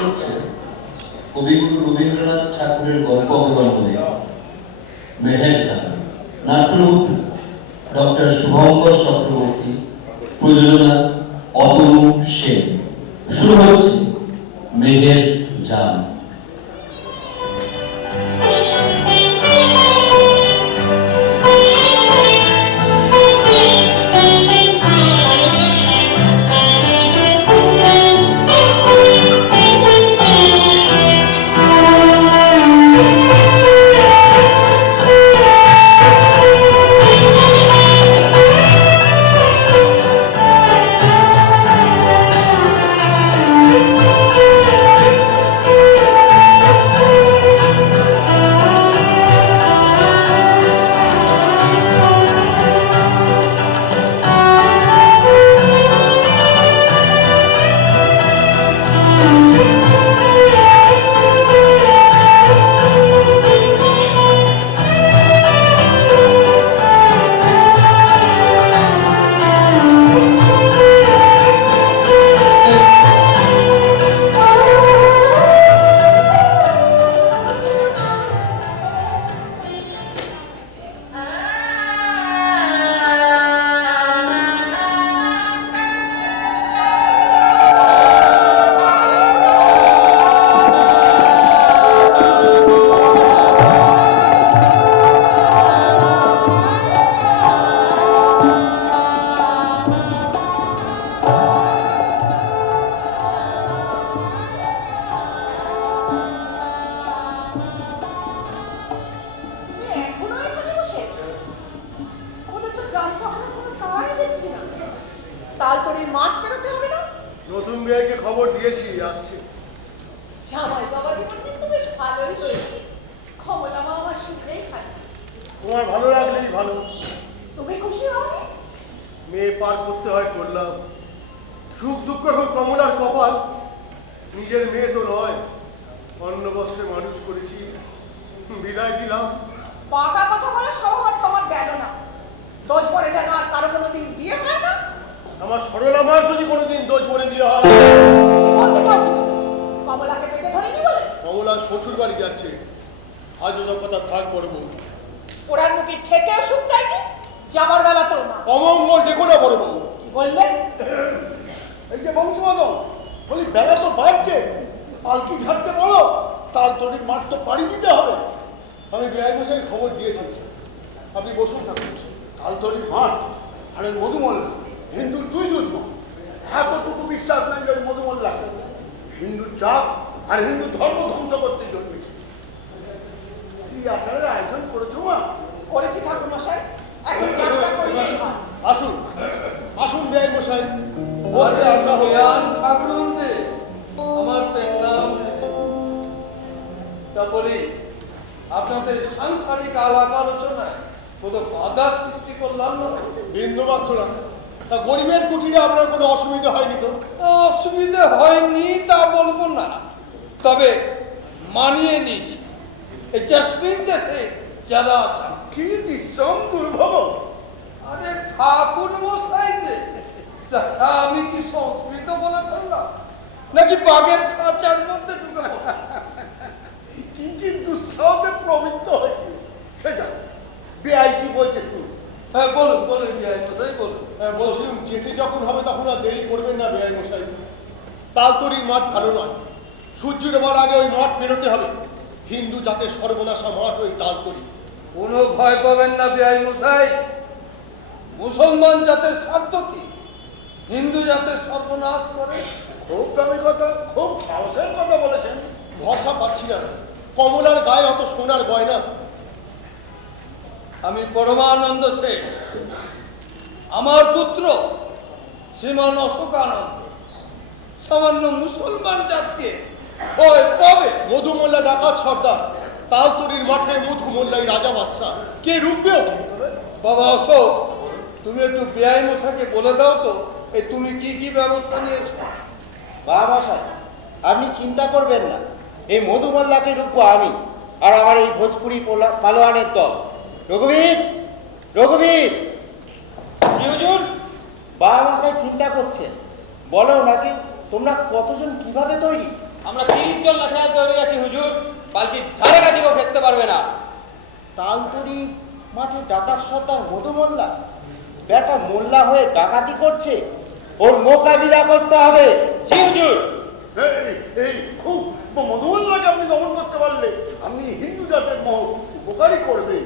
হচ্ছে কবিগুরু রবীন্দ্রনাথ ঠাকুরের গল্প অবলম্বনে মেহের জান, নাট্যরূপ ডক্টর শুভঙ্কর চক্রবর্তী, প্রযোজনা অতনু সেন। শুরু হচ্ছে মেহের জান। নতুন মেয়েকে খবর দিয়েছি, আসছে। জামাই বাবার জীবন কিন্তু বেশ ভালোই হয়েছে। কমলা মা আমার সুখেই থাকে। তোমার ভালো লাগলেই ভালো। তুমি খুশি হওনি? মেয়ে পার করতে হয় করলাম। সুখ দুঃখ এখন কমলার কপাল। নিজের মেয়ে তো নয়, অন্য বস্ত্রে মানুষ করেছি, বিদায় দিলাম। পাকা কথা বলে স্বভাব তোমার গেল না। দোষ পড়ে যেন আর কারো কোনোদিন বিয়ে হয় না। আমার সরলা মার যদি কোনোদিন দোষ পড়ে দিয়ে হয়। কমলাকে পেটে ধরেনি বলে? কমলা শ্বশুর বাড়ি যাচ্ছে, আজ ওসব কথা থাক বড়বু। ওরার মুখে থেকেও সুখ দেয়নি, যাবার বেলাতেও না। অমঙ্গল দেখো না বড়বাবু। কি বললে? এই যে বংশমাদন বলি, বেলা তো বাড়ছে, পালকি ঝাড়তে বলো, তাল তরির মাঠ তো পাড়ি দিতে হবে। আমি বিআই মশাই খবর দিয়েছি, আপনি বসুন থাকুন। তাল তরির মাঠ আর ওই মধুমল্লা হিন্দুর দুই দুশ্মন। এতটুকু বিশ্বাস নাই ওই মধুমল্লা হিন্দুর জাত আর হিন্দু ধর্ম ধ্বংস করতে জন্মেছে। কি আচারের আয়োজন করেছো মা? করেছি ঠাকুর মশাই, এখন যাত্রা করলেই হয়। আসুন আসুন বিআই মশাই। আমার পেটনাম তা বলি, আপনাদের সাংসারিক আলাপ আলোচনায় কোনো বাধা সৃষ্টি করলাম না? বিন্দু মাত্র না। তা গরিবের কুটিরে আপনার কোনো অসুবিধা হয়নি তো? অসুবিধা হয়নি তা বলবো না, তবে মানিয়ে নিয়েছি। এই জাসমিন দেশে যারা আছে। কি দিচ্ছম দুর্ভোগ! আরে ঠাকুর মশাই যে, তা আমি কি সংস্কৃত বলে ফেললাম নাকি বাঘের খাঁচার মধ্যে ঢুকে পড়লাম? কি কি দুঃসাহতে প্রবৃত্ত হয়েছিল সেটা বেআই কি বলছে শুনুন। হ্যাঁ বলুন বলুন বিআই মশাই বলুন। বলছিলাম যেতে যখন হবে তখন আর দেরি করবেন না বেআই মশাই। তালতরির মাঠ ভালো নয়, সূর্য ডোবার আগে ওই মাঠ বেরোতে হবে। হিন্দু জাতের সর্বনাশা মাঠ ওই তালতরি। কোনো ভয় পাবেন না বিআই মশাই, মুসলমান জাতের স্বার্থ কি হিন্দু জাতের সর্বনাশ করে? খুব দামি কথা, খুব সাহসের কথা বলেছেন। ভরসা পাচ্ছি না, কমলার গায়ে অত সোনার গয়না। আমি পরমানন্দ শেঠ, আমার পুত্র শ্রীমান অশোকানন্দ সামান্য মুসলমান জাতকে ভয় পাবে? মধুমল্লা ডাকাত সর্দার, তালতরির মাঠে মধু মোল্লাই রাজা বাদশা, কে রুখবে ওকে? বাবা অশোক, তুমি একটু বিআই মশাইকে বলে দাও তো এই তুমি কি কি ব্যবস্থা নিয়েছো। বাবা সাহেব, আপনি চিন্তা করবেন না, এই মধুমল্লাকে রুখবো আমি আর আমার এই ভোজপুরি পালোয়ানের দল। রঘুবীর, রঘুবীর! কি হুজুর? বাবা মশাই চিন্তা করছেন, বলো নাকি তোমরা কতজন কিভাবে তৈরি? আমরা 30 জন লাঠিয়াল তৈরি আছি হুজুর, পালকি ধারে কাছে কেউ ভেস্তে পারবে না। তালতরি মাঠে ডাকাত সর্দার মধু মোল্লা বেটা মোল্লা হয়ে ডাকাতি করছে, ওর মোকাবিলা করতে হবে। জি হুজুর। এই খুব মধুমল্লাকে আপনি দমন করতে পারলে আপনি হিন্দু জাতের উপকারই করবে।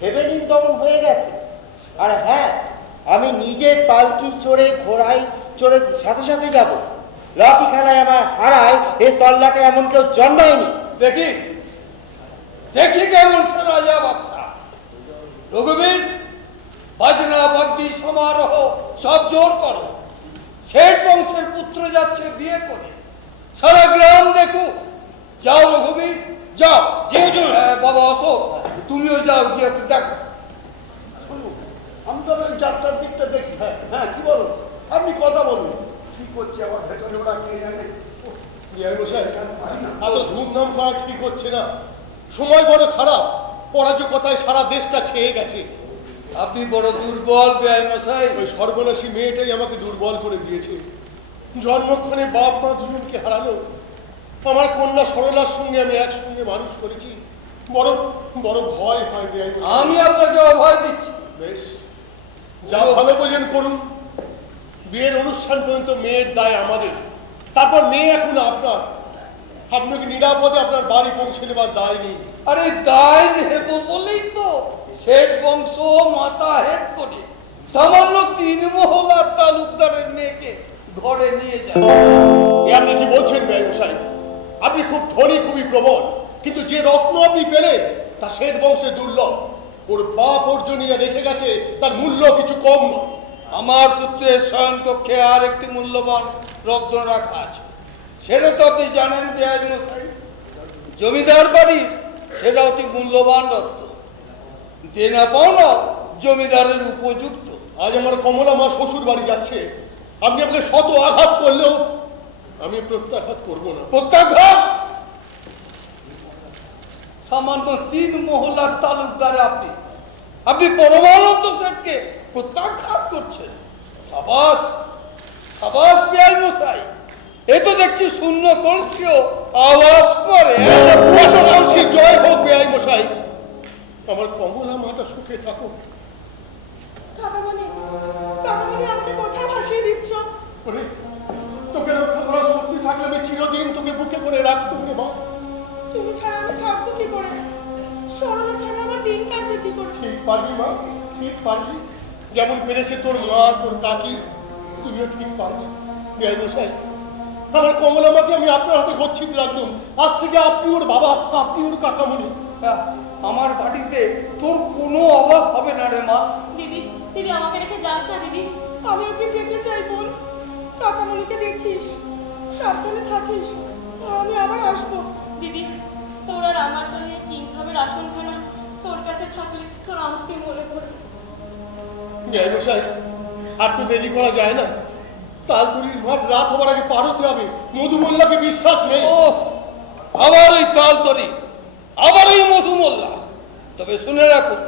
ভেবেনিন দমন হয়ে গেছে। আর হ্যাঁ, আমি নিজে পালকি চড়ে ঘোড়ায় চড়ে সাথে সাথে যাব। লাঠি খেলায় আমার হারায় এই তল্লাটে এমন কেউ জন্মায়নি। দেখি দেখি কেমন সে রাজা বাদশা। রঘুবীর, বাজনা বাদ্যি সমারোহ সব জোর করো। শেঠ বংশের পুত্র যাচ্ছে বিয়ে করে, সারা গ্রাম দেখো। যাও রঘুবীর, যাও। জি হুজুর। বাবা অশোক, তুমিও যাও, গিয়ে একটু দেখো। শুনুন, আমি তবে ওই যাত্রার দিকটা দেখি। হ্যাঁ হ্যাঁ, কি বলো? আপনি কথা বলুন। কি করছে আমার ভেতরে ওরা কে জানে। এত ধুমধাম করা ঠিক হচ্ছে না, সময় বড় খারাপ, অরাজকতায় সারা দেশটা ছেয়ে গেছে। আপনি বড় দুর্বল বেআই মশাই। ওই সর্বনাশী মেয়েটাই আমাকে দুর্বল করে দিয়েছে। জন্মক্ষণে বাপ মা দুজনকে হারালো। আমার কন্যা সরলার সঙ্গে আমি একসঙ্গে মানুষ করেছি। বড় বড় ভয় হয় বেআই মশাই। আমি আপনাকে অভয় দিচ্ছি। বেশ, যা ভালো বোঝেন করুন। বিয়ের অনুষ্ঠান পর্যন্ত মেয়ের দায় আমাদের, তারপর মেয়ে এখন আপনার। আপনাকে নিরাপদে আপনার বাড়ি পৌঁছে দেওয়ার দায় নেই। আরে দায় নেব বলেই তো শেঠ বংশ মাথা হেট করে সামান্য 3 মহলার তালুকদারের মেয়েকে ঘরে নিয়ে যায়। এ আপনি কি বলছেন ব্যবসায়ী? আপনি খুব ধনী, খুবই প্রবল, কিন্তু যে রত্ন আপনি পেলেন তা শেঠ বংশে দুর্লভ। ওর বাপ অর্জনীয় রেখে গেছে, তার মূল্য কিছু কম নয়। আমার পুত্রের শয়নকক্ষে আর একটি মূল্যবান রত্ন রাখা আছে, সেটা তো আপনি জানেন বেআই মশাই। জমিদার বাড়ি সেটা অতি মূল্যবান রত্ন, দেনা পাওনা জমিদারের উপযুক্ত। আজ আমার কমলা মা শ্বশুর বাড়ি যাচ্ছে, আপনি আমাকে শত আঘাত করলেও আমি প্রত্যাঘাত করব না। প্রত্যাঘাত? সামান্য 3 মহলার তালুকদারে আপনি পরমানন্দ শেঠকে প্রত্যাঘাত করছেন? সাবাস সাবাস বেআই মশাই, এ তো দেখছি শূন্য কলসিও আওয়াজ করে। জয় হোক বেআই মশাই, আমার কমলা মাটা সুখে থাকুক। কাকামণি, কাকামণি, আপনি কোথায় ভাসিয়ে দিচ্ছ? ওরে, তোকে রক্ষা করার শক্তি থাকলে আমি চিরদিন তোকে বুকে করে রাখতাম রে মা। তুমি ছাড়া আমি থাকবো কি করে? সরলা ছাড়া আমার দিন কাটবে কি করে? ঠিক পারবি মা, ঠিক পারবি। যেমন পেরেছে তোর মা, তোর কাকি, তুইও ঠিক পারবি। বেআই মশাই, আমার কমলা মাকে আমি আপনার হাতে গচ্ছিত রাখলাম। আজ থেকে আপনি ওর বাবা, আপনি ওর কাকামণি। আমার বাড়িতে তোর কোনো অভাব হবে না রে মা। দিদি, দিদি, আমাকে রেখে যাস না দিদি। আমি ওকে যেতে চাই বোন। কাকামণিকে দেখিস, সাবধানে থাকিস। আমি আবার আসবো। দিদি, তোর আর আমার দলে কিংভাবের আসনখানা তোর কাছে থাকলে তোর আমাকে মনে পড়ে। বেআই মশাই, আর তো দেরি করা যায় না। তালতলির মাঠ রাত হবার আগে পার হতে হবে। মধু মোল্লাকে বিশ্বাস নেই। ও, আবার ওই তালতরি, আবার ওই মধু মোল্লা। তবে শুনে রাখুন,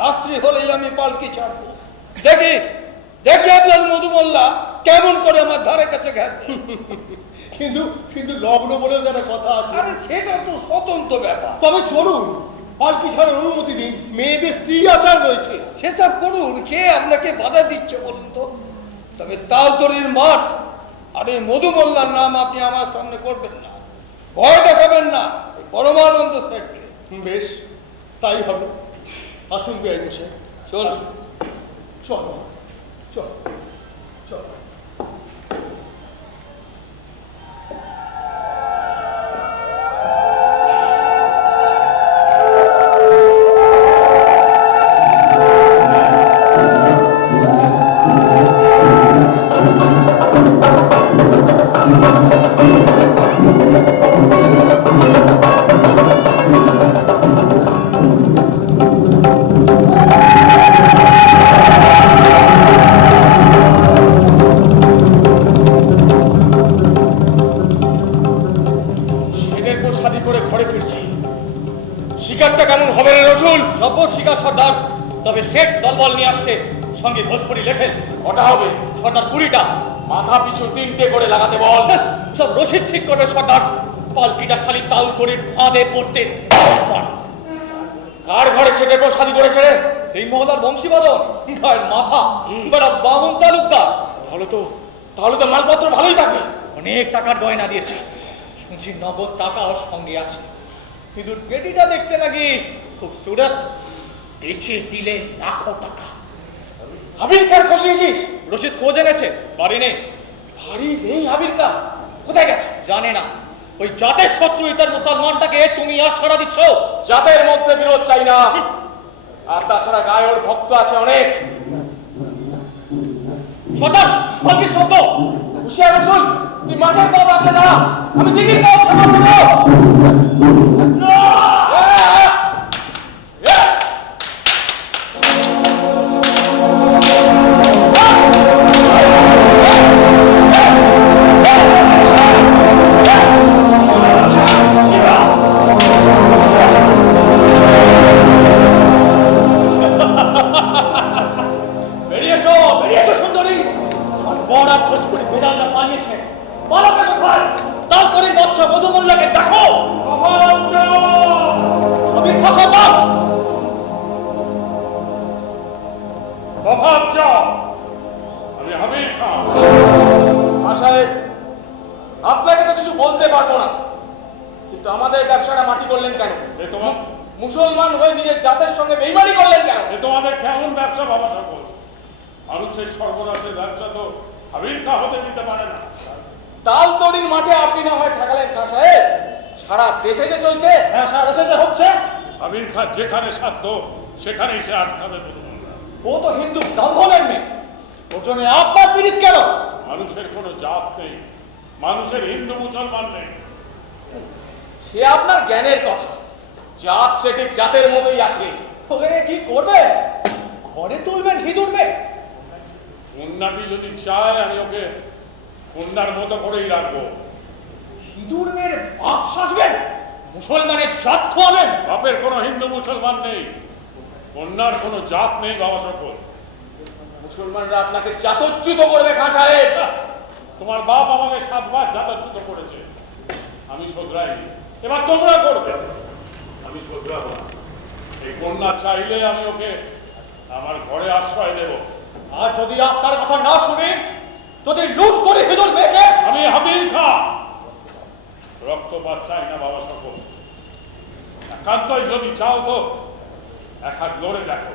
রাত্রি হলেই আমি পালকি ছাড়বো। দেখি দেখি আপনার মধু মোল্লা কেমন করে আমার ধারে কাছে গেছে। কিন্তু কিন্তু লগ্ন বলেও যেন কথা আছে। আরে সেটা তো স্বতন্ত্র ব্যাপার। তবে চলুন, পালকি ছাড়ার অনুমতি দিন। মেয়েদের স্ত্রী আচার রয়েছে। সেসব করুন, কে আপনাকে বাধা দিচ্ছে বলুন তো? তবে তালতরির মাঠ আর এই মধু মোল্লার নাম আপনি আমার সামনে করবেন না, ভয় দেখাবেন না পরমানন্দ শেঠকে। বেশ, তাই হবে। আসুন বেআই মশাই, চল। চল চল চল। শিকারটা কেমন হবে রে রসুল? জব্বর শিকার সর্দার, তবে শেঠ দলবল নিয়ে আসছে, সঙ্গে ভোজপুরি লেখে। কটা হবে? সর্দার 20টা। মাথা পিছু 3টে করে লাগাতে বল। সব রশিদ ঠিক করবে সর্দার। পালকিটা খালি তাল করে ফাঁদে পড়তে কার ঘরে সেটে প্রসাদি করেছে রে? এই মহলার বংশীবাদন গায়ের মাথা বেড়া বামুন তালুকদার। তাহলে তো মালপত্র ভালোই থাকবে। অনেক টাকার গয়না দিয়েছি, শুনছি নগদ টাকাও সঙ্গে আছে। কিন্তু বেটিটা দেখতে নাকি খুব সুরত, বেচে দিলে লাখো টাকা। হাবির কার খোঁজ নিয়েছিস? রশিদ খোঁজ এনেছে, বাড়ি নেই। বাড়ি নেই হাবির কার? কোথায় গেছে? জানে না। ওই জাতের শত্রু ইতার মুসলমানটাকে তুমি আর সারা দিচ্ছ। জাতের মধ্যে বিরোধ চাই না, আর তাছাড়া গায়ে ওর ভক্ত আছে অনেক। সর্দার, পালকির শব্দ। হুশিয়ার রসুল, তুই মাঠের পথ আপনি দাঁড়া, আমি দিঘির পথ সামাল দেবো। বেরিয়ে এসো, বেরিয়ে এসো সুন্দরী। তোমার বড় খোঁজ করে বেড়ালরা পালিয়েছে। পালাবে কোথায়? তাল করে বৎস মধুমল্লাকে ডাকো। আমি সর্দার। আমি হাবিব খান। সাহেব, আপনাকে তো কিছু বলতে পারবো না, কিন্তু আমাদের ব্যবসাটা মাটি করলেন কেন? মুসলমান হয়ে নিজের জাতের সঙ্গে বেইমানি করলেন কেন? তোমাদের কেমন ব্যবসা বাবা সকল? মানুষের সর্বনাশের ব্যবসা তো হাবিব খা হতে দিতে পারে না। তাল তড়ির মাঠে আপনি না হয় ঠেকালেন খান সাহেব, সারা দেশে যে চলছে। হ্যাঁ, সারা দেশে যে হচ্ছে। হাবিব খা যেখানে সাধ্য সেখানেই সে আটকাবে। ও তো হিন্দু ব্রাহ্মণের মেয়ে, ওর জন্য আপনার পীড়িত কেন? মানুষের কোনো জাত নেই, মানুষের হিন্দু মুসলমান নেই। সে আপনার জ্ঞানের কথা, জাত সে ঠিক জাতের মতোই আছে। ওখানে কি করবে? ঘরে তুলবেন হিঁদুর মেয়ে? কন্যাটি যদি চায় আমি ওকে কন্যার মতো করেই রাখবো। হিঁদুর মেয়ের বাপ সাজবেন, মুসলমানের জাত খোয়াবেন? বাপের কোনো হিন্দু মুসলমান নেই, কন্যার কোনো জাত নেই বাবা সকল। মুসলমানরা আপনাকে জাতচ্যুত করবে খান সাহেব। তোমার বাপ আমাকে 7 বার জাতচ্যুত করেছে, আমি শোধরাইনি, এবার তোমরা করবে। আমি শোধরাবো না। এই কন্যা চাইলে আমি ওকে আমার ঘরে আশ্রয় দেব। আর যদি আপনার কথা না শুনি, যদি লুট করে হিঁদুর মেয়েকে। আমি হাবিব খা, রক্তপাত চাই না বাবা সকল। একান্তই যদি চাও তো এক হাত লড়ে দেখো।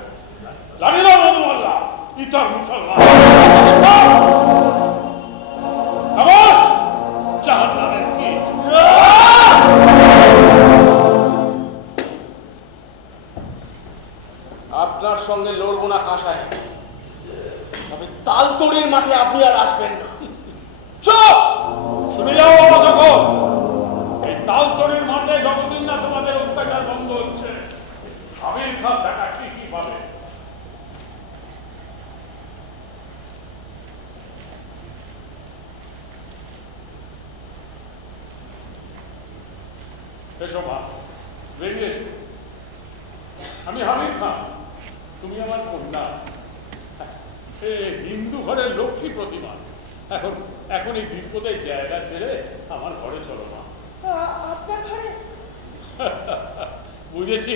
জানিল মধুমাল্লা ইতর মুসলমান জাহান্নামের কীট। আপনার সঙ্গে লড়বো না খান সাহেব, তবে তাল তড়ির মাঠে আপনি আর আসবেন না। চুপ! শুনে যাও বাবা সকল, এই তালতড়ির মাঠে যতদিন না তোমাদের অত্যাচার বন্ধ হচ্ছে, হাবিব খান দেখা ঠিকই পাবে। এসো মা, বেরিয়ে এসো। আমি হাবিব খান, তুমি আমার কন্যা। হিন্দু ঘরের লক্ষ্মী প্রতিমা। এখন এখন এই বিপদের জায়গা ছেড়ে আমার ঘরে চলো মা। আপনার ঘরে? বুঝেছি,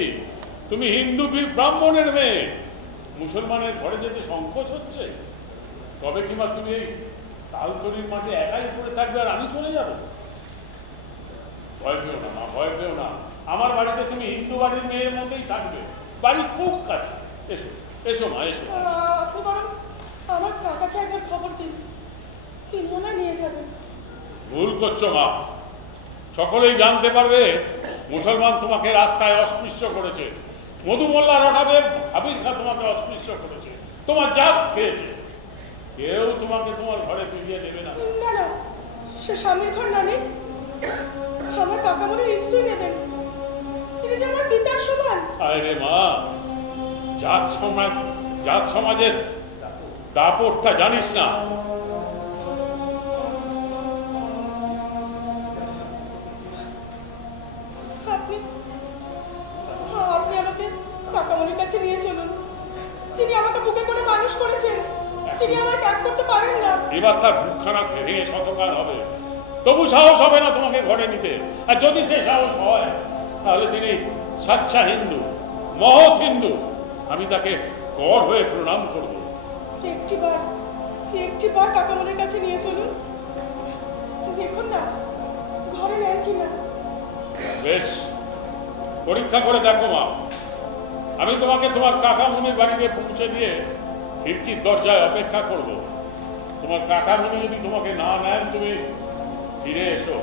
তুমি হিন্দু ব্রাহ্মণের মেয়ে, মুসলমানের ঘরে যেতে সংকোচ হচ্ছে। তবে কিমা তুমি এই তালতড়ির মাঠে একাই পড়ে থাকবে আর আমি চলে যাব? ভয় পেও না মা, ভয় পেও না। আমার বাড়িতে তুমি হিন্দু বাড়ির মেয়ের মতোই থাকবে, বাড়ি খুব কাছে। এসো এসো মা, এসো। আপনি বরং আমার কাকাকে একবার খবর দিন, তিনি মনে হয় নিয়ে যাবেন। ভুল করছো মা, সকলেই জানতে পারবে মুসলমান তোমাকে রাস্তায় অস্পৃশ্য করেছে। মধুমল্লার অভাবে হাবিব খা তোমাকে অস্পৃশ্য করেছে, তোমার জাত খেয়েছে। কেউ তোমাকে তোমার ঘরে ফিরিয়ে দেবে না। না না, সে স্বামীর ঘর না নেই, আমার কাকা মনে নিশ্চয়ই নেবেন, তিনি যে আমার পিতার সমান। আরে মা, জাত সমাজের দাপটটা জানিস না। আপনি আমাকে কাকামণির কাছে নিয়ে চলুন, তিনি আমাকে বুকে করে মানুষ করেছেন। তিনি আমায় ত্যাগ করতে পারেন না। এবার তার মুখখানা ভেঙে শতকাল হবে, তবু সাহস হবে না তোমাকে ঘরে নিতে। আর যদি সে সাহস হয় তাহলে তিনি সাচ্চা হিন্দু, মহৎ হিন্দু। আমি তাকে কর হয়ে প্রণাম করব। একটিবার কাকামণির কাছে নিয়ে চলুন, দেখুন না ঘরে নেন কিনা। বেশ, পরীক্ষা করে দেখো মা। আমি তোমাকে তোমার কাকামুনির বাড়িতে পৌঁছে দিয়ে খিড়কির দরজায় অপেক্ষা করব। তোমার কাকামুনি যদি তোমাকে না নেন, তুমি ফিরে এসো।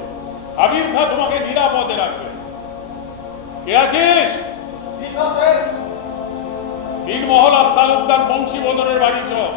হাবিব খা তোমাকে নিরাপদে রাখবে। কে আছিস? বীরমহল আর তালুকদার বংশীবদনের বাড়ি চলো।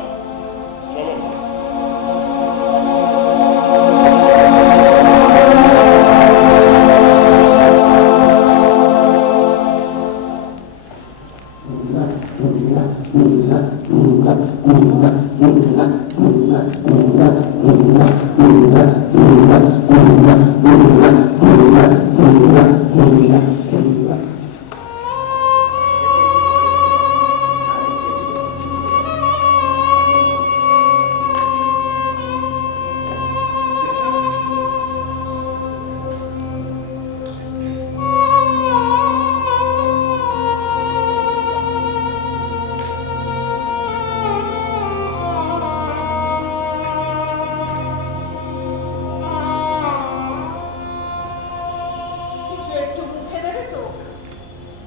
কিছু একটু মুখে দেবে তো?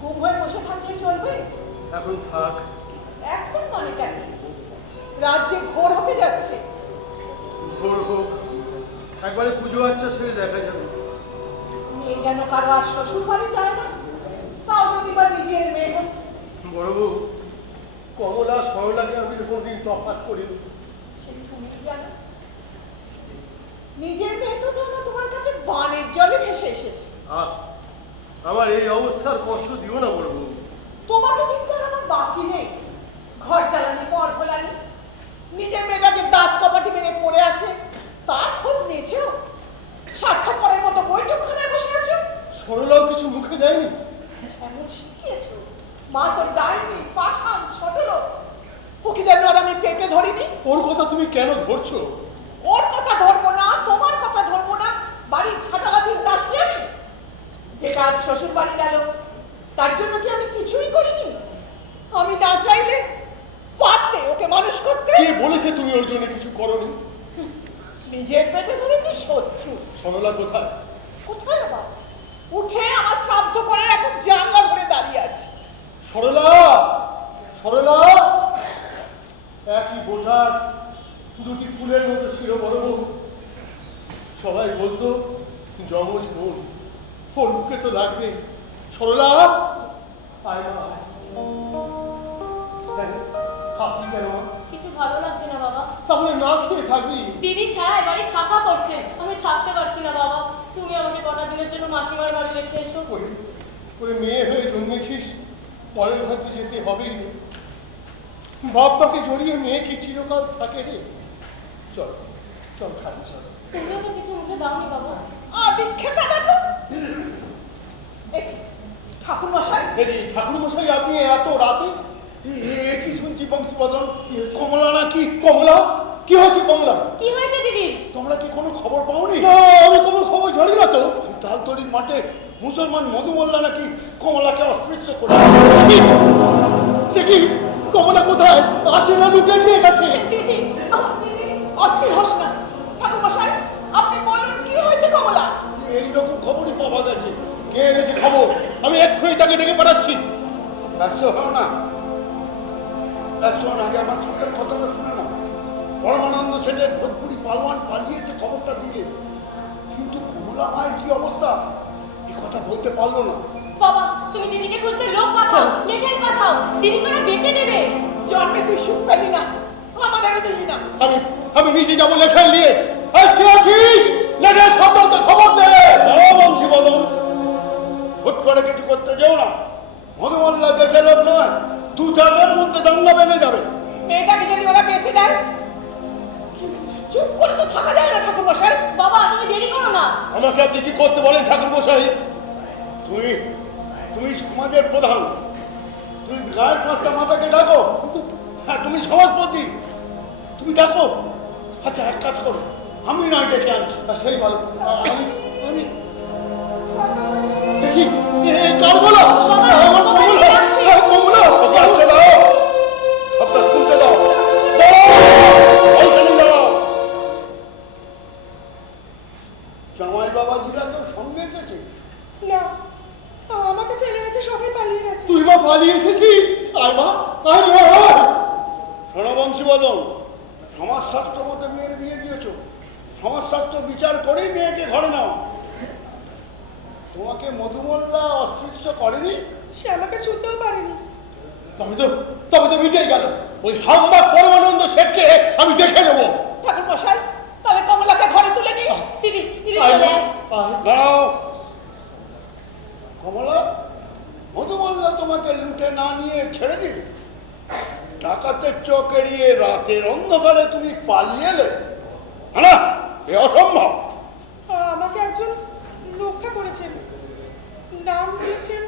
ঘুম হয়ে বসে থাকলে চলবে? এখন থাক। এখন মানে কেন? রাজ্যে ঘোর হতে যাচ্ছে। ভোর হোক, একবারে পুজো আচ্ছা সেরে দেখা যাবে। মেয়ে যেন কারো আর শ্বশুর বাড়ি যায় না, তাও যদি বা নিজের মেয়ে হোক। বড় বউ, কমলা সরলাকে আমি কোনদিন তফাৎ করিনি। সে তুমি কি জানো? নিজের মেয়ে তো যেন তোমার কাছে বানের জলে ভেসে এসেছে। আমার এই অবস্থার কষ্ট দিও না বড় বউ। তোমাকে চিন্তার আমার বাকি নেই। ঘর জ্বালানি, ঘর খোলানি, নিজের মেয়েটা যে দাঁত কপাটি মেরে পড়ে আছে তার খোঁজ নিয়েছো? স্বার্থপরের মতো বৈঠকখানায় বসে আছো। সরলাও কিছু মুখে দেয়নি। এমন শিখিয়েছো, মা তোর ডাইনি, পাষাণ, ছোট লোক। ওকে যেন আর আমি পেটে ধরিনি। ওর কথা তুমি কেন ধরছো? ওর কথা ধরবো না, তোমার কথা ধরবো না, বাড়ি ছাটালাধীন দাসী আমি। যে কাজ শ্বশুর বাড়ি গেল তার জন্য কি আমি কিছুই করিনি? আমি না চাইলে পারতে ওকে মানুষ করতে। কে বলেছে তুমি ওর জন্য কিছু করনি? নিজের পেটে ধরেছি শত্রু। সরলা কোথায়? কোথায় আবার? উঠে আমার শ্রাদ্ধ করে এখন জানলা ধরে দাঁড়িয়ে আছে। সরলা, সরলা, একই বোঝার দুটি ফুলের মতো ছিল বড় বউ। সবাই বলতো জমজ বোন, ওর মুখে তো লাগবে। সরলা, আয় মা, আয়। কেন হাসি কেন মা? কিছু ভালো লাগছে না বাবা। তাহলে না খেয়ে থাকবি? দিদি ছাড়া এবারে থাকা করছে, আমি থাকতে পারছি না বাবা। তুমি আমাকে কটা দিনের জন্য মাসিমার বাড়ি রেখে এসো। ওরে মেয়ে হয়ে জন্মেছিস, পরের ঘর তো যেতে হবেই। বাপ মাকে জড়িয়ে মেয়ে কি চিরকাল থাকে রে? চল চল খাই চল। তুমিও তো কিছু মুখে দাওনি বাবা। দীক্ষাটা দেখো। ঠাকুর মশাই, ঠাকুর মশাই আপনি এত রাতে? কি শুনছি বংশীবদন? কমলা নাকি? কমলা? কি হয়েছে কমলা? কি হয়েছে দিদি? তোমরা কি কোনো খবর পাওনি? না, আমি কোনো খবর জানি না তো। তালতলির মাঠে মুসলমান মধুমল্লা নাকি কমলাকে অস্পৃশ্য করে। সে কি? কমলা কোথায় আছে? না লুটে নিয়ে গেছে? দিদি, দিদি অস্থির হোস না। ঠাকুর মশাই আপনি বলুন কি হয়েছে কমলা? এইরকম খবরই পাওয়া গেছে। কে এনেছে খবর? আমি এক্ষুনি তাকে ডেকে পাঠাচ্ছি। ব্যস্ত হও না, ব্যস্ত হও না, আগে আমার চোখের কথাটা শুনে না। পরমানন্দ সেনের ভোজপুরি পালোয়ান পালিয়েছে খবরটা দিয়ে, কিন্তু কমলা মায়ের কি অবস্থা এ কথা বলতে পারলো না। বাবা তুমি দিদিকে খুঁজতে লোক পাঠাও, লেখেন পাঠাও, দিদি করে বেঁচে দেবে। জন্মে তুই সুখ পেলি না, আমাদেরও দিলি না। আমি নিজে যাবো লেখাই নিয়ে। এই কে আছিস? লেখার সন্তানকে খবর দে। বংশীবদন, হুট করে কিছু করতে যেও না। মধুমল্লা দেশের লোক নয়, দু চারের মধ্যে দাঙ্গা বেঁধে যাবে। মেয়েটাকে যদি ওরা বেঁচে দেয়, চুপ করে তো থাকা যায় না ঠাকুর মশাই। বাবা তুমি দেরি করো না। আমাকে আপনি কি করতে বলেন ঠাকুর মশাই? তুমি সমাজের প্রধান, তুমি গায়ের পাঁচটা মাথাকে ডাকো। হ্যাঁ, তুমি সমাজপতি, তুমি ডাকো। আচ্ছা এক কাজ করো, আমি নয় ডেকে আনছি। সেই ভালো। আমি দেখি কার বলা আমার কমলা ওকে আসতে দাও, সবটা শুনতে দাও। ওইখানে দাও। জামাই বাবাজিরা তো সঙ্গে এসেছে। না, আমাকে ফেলে রেখে সবাই পালিয়ে গেছে। তুই মা পালিয়ে এসেছিস? আয় মা, আয় মা। রণবংশীবদন, সমাজশাস্ত্র মতে মেয়ের বিয়ে দিয়েছ, সমাজশাস্ত্র বিচার করেই মেয়েকে ঘরে নাও। তোমাকে মধুমল্লা অস্পৃশ্য করেনি? সে আমাকে ছুঁতেও পারেনি। তবে তো মিটেই গেল। ওই হাম্বা পরমানন্দ শেঠকে আমি দেখে নেবো। ঠাকুর মশাই, তাহলে কমলাকে ঘরে তুলে নিই। দিদি, দিদি চলে আয়। দাও কমলা, মধুমল্লা তোমাকে লুটে না নিয়ে ছেড়ে দিলে? ডাকাতের চোখ এড়িয়ে রাতের অন্ধকারে তুমি পালিয়ে এলে? না, এ অসম্ভব। আমাকে একজন রক্ষা করেছেন, নাম দিয়েছেন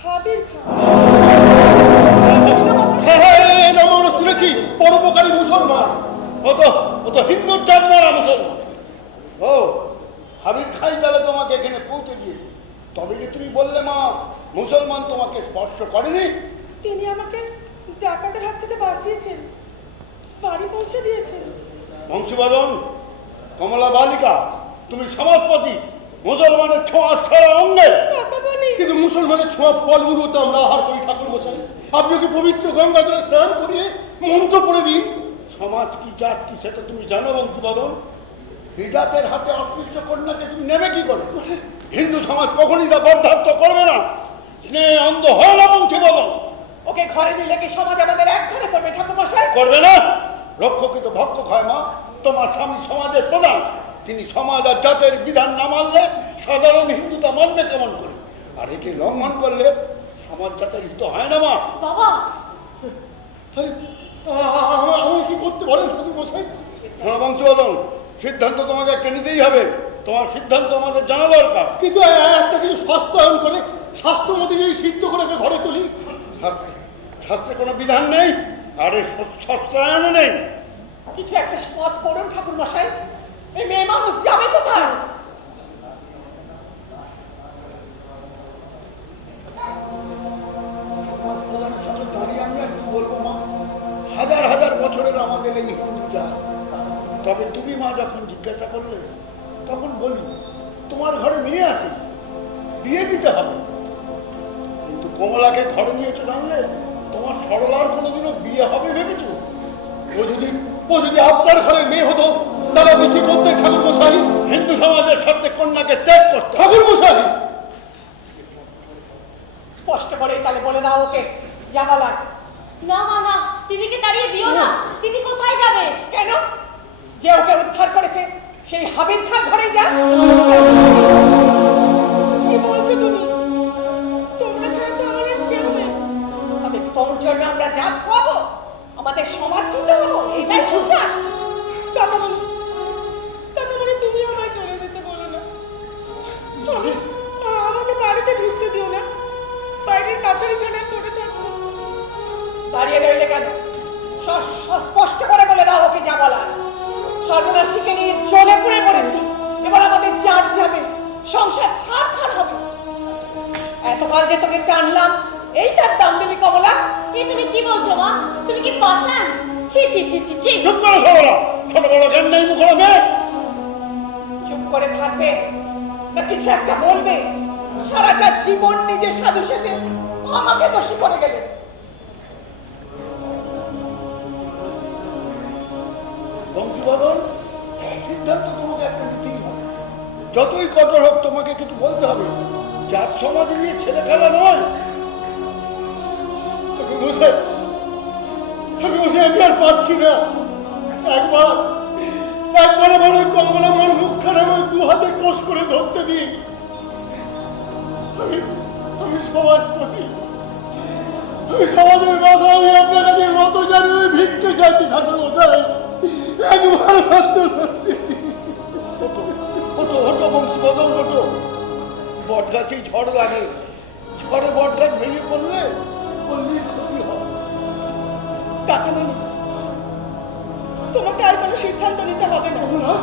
হাবির খান। হ্যাঁ, নাম আমরা শুনেছি, পরোপকারী মুসলমান। ও তো হিন্দুর জন্মরা মুসলমান। ও হাবিব খাই তাহলে তোমাকে এখানে পৌঁছে গিয়ে, তবে যে তুমি বললে মা মুসলমান তোমাকে স্পর্শ করেনি? তিনি আমাকে ডাকাতের হাত থেকে বাঁচিয়েছেন, বাড়ি পৌঁছে দিয়েছেন। বংশীবদন, কমলা বালিকা, তুমি সমাজপতি, মুসলমানের ছোঁয়া ছাড়া অঙ্গে। কিন্তু মুসলমানের ছোঁয়া ফলমূল তো আমরা আহার করি ঠাকুর মশাই। আপনি কি পবিত্র গঙ্গা জলে স্নান করিয়ে মন্ত্র পড়ে দিন। সমাজ কি জাত কি সেটা তুমি জানো বংশীবদন? বিজাতের হাতে অস্পৃশ্য কন্যাকে তুমি নেবে কি করে? হিন্দু সমাজ কখনই তা বরদাস্ত করবে না। স্নেহ অন্ধ হয় না বংশীবদন। ওকে ঘরে নিলে কি সমাজ আমাদের এক ঘরে করবে ঠাকুর মশাই? করবে না? রক্ষকিত ভক্ষক হয় মা। তোমার স্বামী সমাজের প্রধান, তিনি সমাজ আর জাতের বিধান না মানলে সাধারণ হিন্দুতা মানবে কেমন করে? আর একে লঙ্ঘন করলে সমাজ জাতের হিত হয় না মা। বাবা, আমি কি করতে পারেন ঠাকুর মশাই? বংশবদন, সিদ্ধান্ত তোমাকে একটা নিতেই হবে। তোমার সিদ্ধান্ত আমাদের জানা দরকার। কিন্তু একটা কিছু স্বাস্থ্যায়ন করে স্বাস্থ্য মতে যদি সিদ্ধ করে ওকে ঘরে তুলি। শাস্ত্রে কোনো বিধান নেই, আর শাস্ত্রায়নও নেই। কিছু একটা পথ করুন ঠাকুর মশাই। এই মেয়ে মানুষ যাবে কোথায়? সমাজ প্রধানের সাথে দাঁড়িয়ে আমি আর কি বলবো মা? হাজার হাজার বছরের আমাদের এই হিন্দু জাত। তবে তুমি মা যখন জিজ্ঞাসা করলে তখন বলি তোমার ঘরে মেয়ে আছে, বিয়ে দিতে হবে। কিন্তু কমলাকে ঘরে নিয়েছো জানলে তোমার সরলার কোনোদিনও বিয়ে হবে ভেবেছো? ও যদি আপনার ঘরে মেয়ে হতো তাহলে আপনি কি করতেন ঠাকুর মশাই? হিন্দু সমাজের সাথে কন্যাকে ত্যাগ করতে। ঠাকুর মশাই, স্পষ্ট করে তাহলে বলে দাও ওকে জামালা। না মা না, দিদিকে তাড়িয়ে দিও না। দিদি কোথায় যাবে? কেন? যে ওকে উদ্ধার করেছে সেই হাবিব খান ঘরে যা। কি বলছো তুমি? তোমরা ছাড়া তো আমাদের কেউ নেই। তবে তোর জন্য আমরা জাত খাবো, আমাদের সমাজ চুতে হবো, এটাই ছুটাস? কাকামণি, তুমি আমায় চলে যেতে বলো না। আমাকে বাড়িতে ঢুকতে দিও না, বাইরের কাছারি খানায় পড়ে থাকবো। দাঁড়িয়ে রইলে কেন? স্পষ্ট করে বলে দাও ওকে যা বলার। সর্বনাশীকে নিয়ে চলে পড়ে পড়েছি, এবার আমাদের জাত যাবে, সংসার ছাড়খাড় হবে। এতকাল যে তোকে টানলাম, এই তার দাম দিবি কমলা? এ তুমি কি বলছো মা? তুমি কি পাষাণ? ছি ছি ছি ছি ছি। চুপ করো সবরা, ছোট বড় জ্ঞান নেই মুখে মেয়ে। চুপ করে থাকবে না কিছু একটা বলবে? সারাটা জীবন নিজের সাধু সাথে আমাকে দোষী করে গেলে। বংশীবদন, সিদ্ধান্ত তোমাকে একটা নিতেই হবে। যতই কঠোর হোক তোমাকে কিন্তু বলতে হবে জাত সমাজ নিয়ে ছেলে খেলা নয়। ঠাকুর মশাই, আমি আর পাচ্ছি না। একবার আমার ওই কমলা আমার মুখখানে আমি দু হাতে কোষ করে ধরতে দিই। আমি সমাজপতি, আমি সমাজের বাধা, আমি আপনার কাছে রত জানি ভিক্ষে যাচ্ছি ঠাকুর মশাই। একবার মাত্র ওটো ওটো ওটো বংশীবদন, ওটো। বট গাছেই ঝড় লাগে, ঝড়ে বট গাছ ভেঙে পড়লে পল্লীর ক্ষতি হয়। কাকামণি, তোমাকে আর কোনো সিদ্ধান্ত নিতে হবে না। কমলা,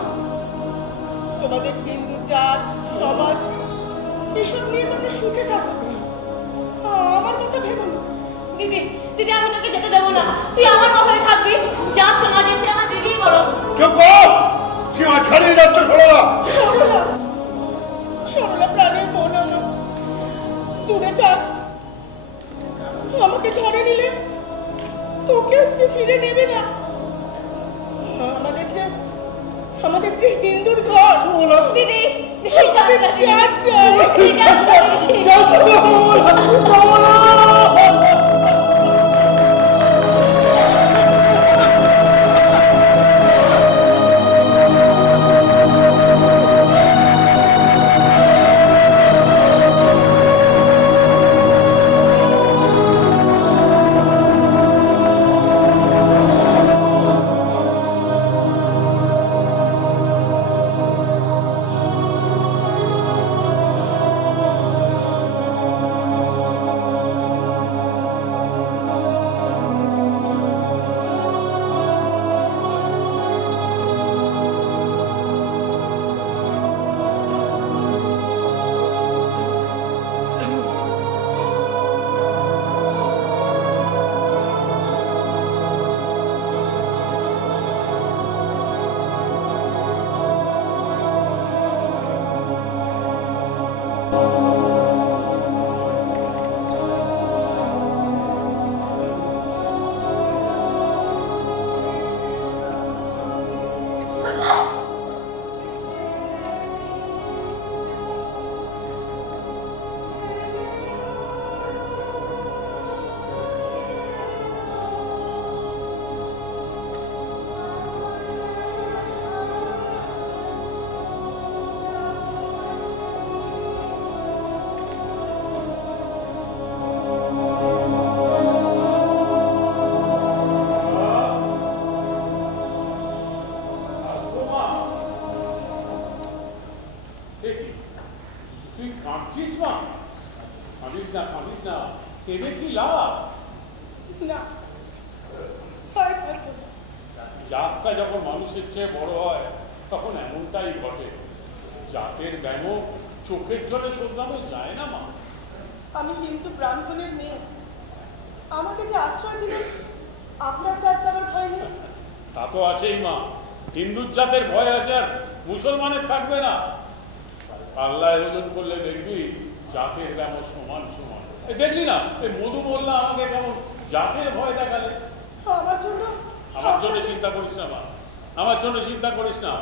তোমাদের বিন্দু, জাত, সমাজ এসব নিয়ে তোমরা সুখে থাকো। আমার কথা ভেবো না। দিদি দিদি আমি তোকে যেতে দেবো না, তুই আমার কখনো থাকবি। যা সমাজের চেয়ে আমার দিদিই বড়। চুপ কর, সীমা ছাড়িয়ে যাচ্ছে সরলা। সরলা, সরলা প্রাণের বোন আমার, দূরে থাক। আমাকে ধরে নিলে তোকে ফিরে নেবে না। আমাদের যে হিন্দুর ঘর, দিদি দিদি যাস না, দিদি। যার চাই। দিদি যাস না, দিদি। তুই কাঁদছিস মা? কাঁদিস না, কাঁদিস না, কেঁদে কি লাভ? না, আর পারবো না। জাতটা যখন মানুষের চেয়ে বড় হয় তখন এমনটাই ঘটে। জাতের ব্যামো চোখের জলে শোধানো যায় না মা। আমি কিন্তু ব্রাহ্মণের মেয়ে, আমাকে যে আশ্রয় দিলেন, আপনার জাত যাবার ভয় নেই। তা তো আছেই মা, হিন্দুর জাতের ভয় আছে আর মুসলমানের থাকবে না? পাল্লায় ওজন করলে দেখবি জাতের ব্যামো সমান সমান। দেখলি না এই মধু মোল্লা আমাকে কেমন জাতের ভয় দেখালে। আমার জন্য আমার জন্য চিন্তা করিস না মা, আমার জন্য চিন্তা করিস না।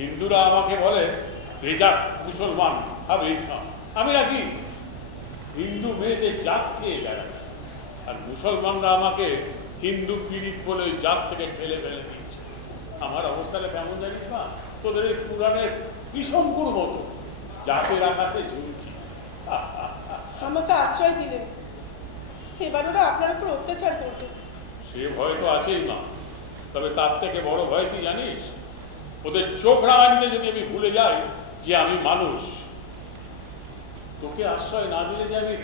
হিন্দুরা আমাকে বলে বেজাত মুসলমান খাবেই খাম। আমি নাকি হিন্দু মেয়েদের জাত খেয়ে বেড়াই, আর মুসলমানরা আমাকে হিন্দু পীড়িত বলে ওই জাত থেকে ফেলে ফেলে দিচ্ছে। আমার অবস্থাটা কেমন জানিস না? তোদের এই পুরাণের কিশঙ্কুর মতো জাতের আকাশে ঝুলছি। আমাকে আশ্রয় দিলেন, এবার ওরা আপনার উপর অত্যাচার করবে। সে ভয় তো আছেই মা, তবে তার থেকে বড় ভয় কি জানিস? ওদের চোখ রাঙানিতে যদি আমি ভুলে যাই যে আমি মানুষ। তোকে আশ্রয় না দিলে যে আমি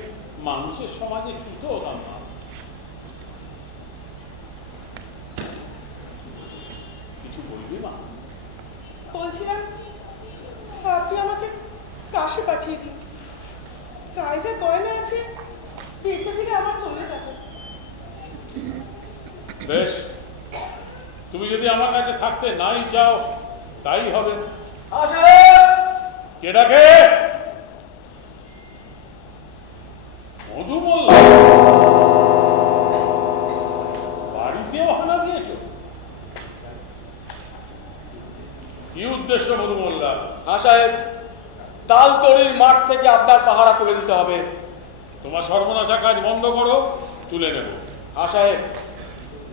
মানুষের সমাজে চ্যুত হতাম না। কিছু বলবি মা? বলছিলাম আপনি আমাকে কাশি পাঠিয়ে দিন, গায়ে যা গয়না আছে বেঁচে থেকে আমার চলে যাবে। বেশ, তুমি যদি আমার কাছে থাকতে নাই চাও তাই হবে। কে ডাকে? মধু মোল্লা? বাড়িতেও হানা দিয়েছ? কি উদ্দেশ্য মধু মোল্লা? হ্যাঁ সাহেব, তালতড়ির মাঠ থেকে আপনার পাহারা তুলে দিতে হবে। তোমার সর্বনাশা কাজ বন্ধ করো, তুলে নেব। হ্যাঁ সাহেব,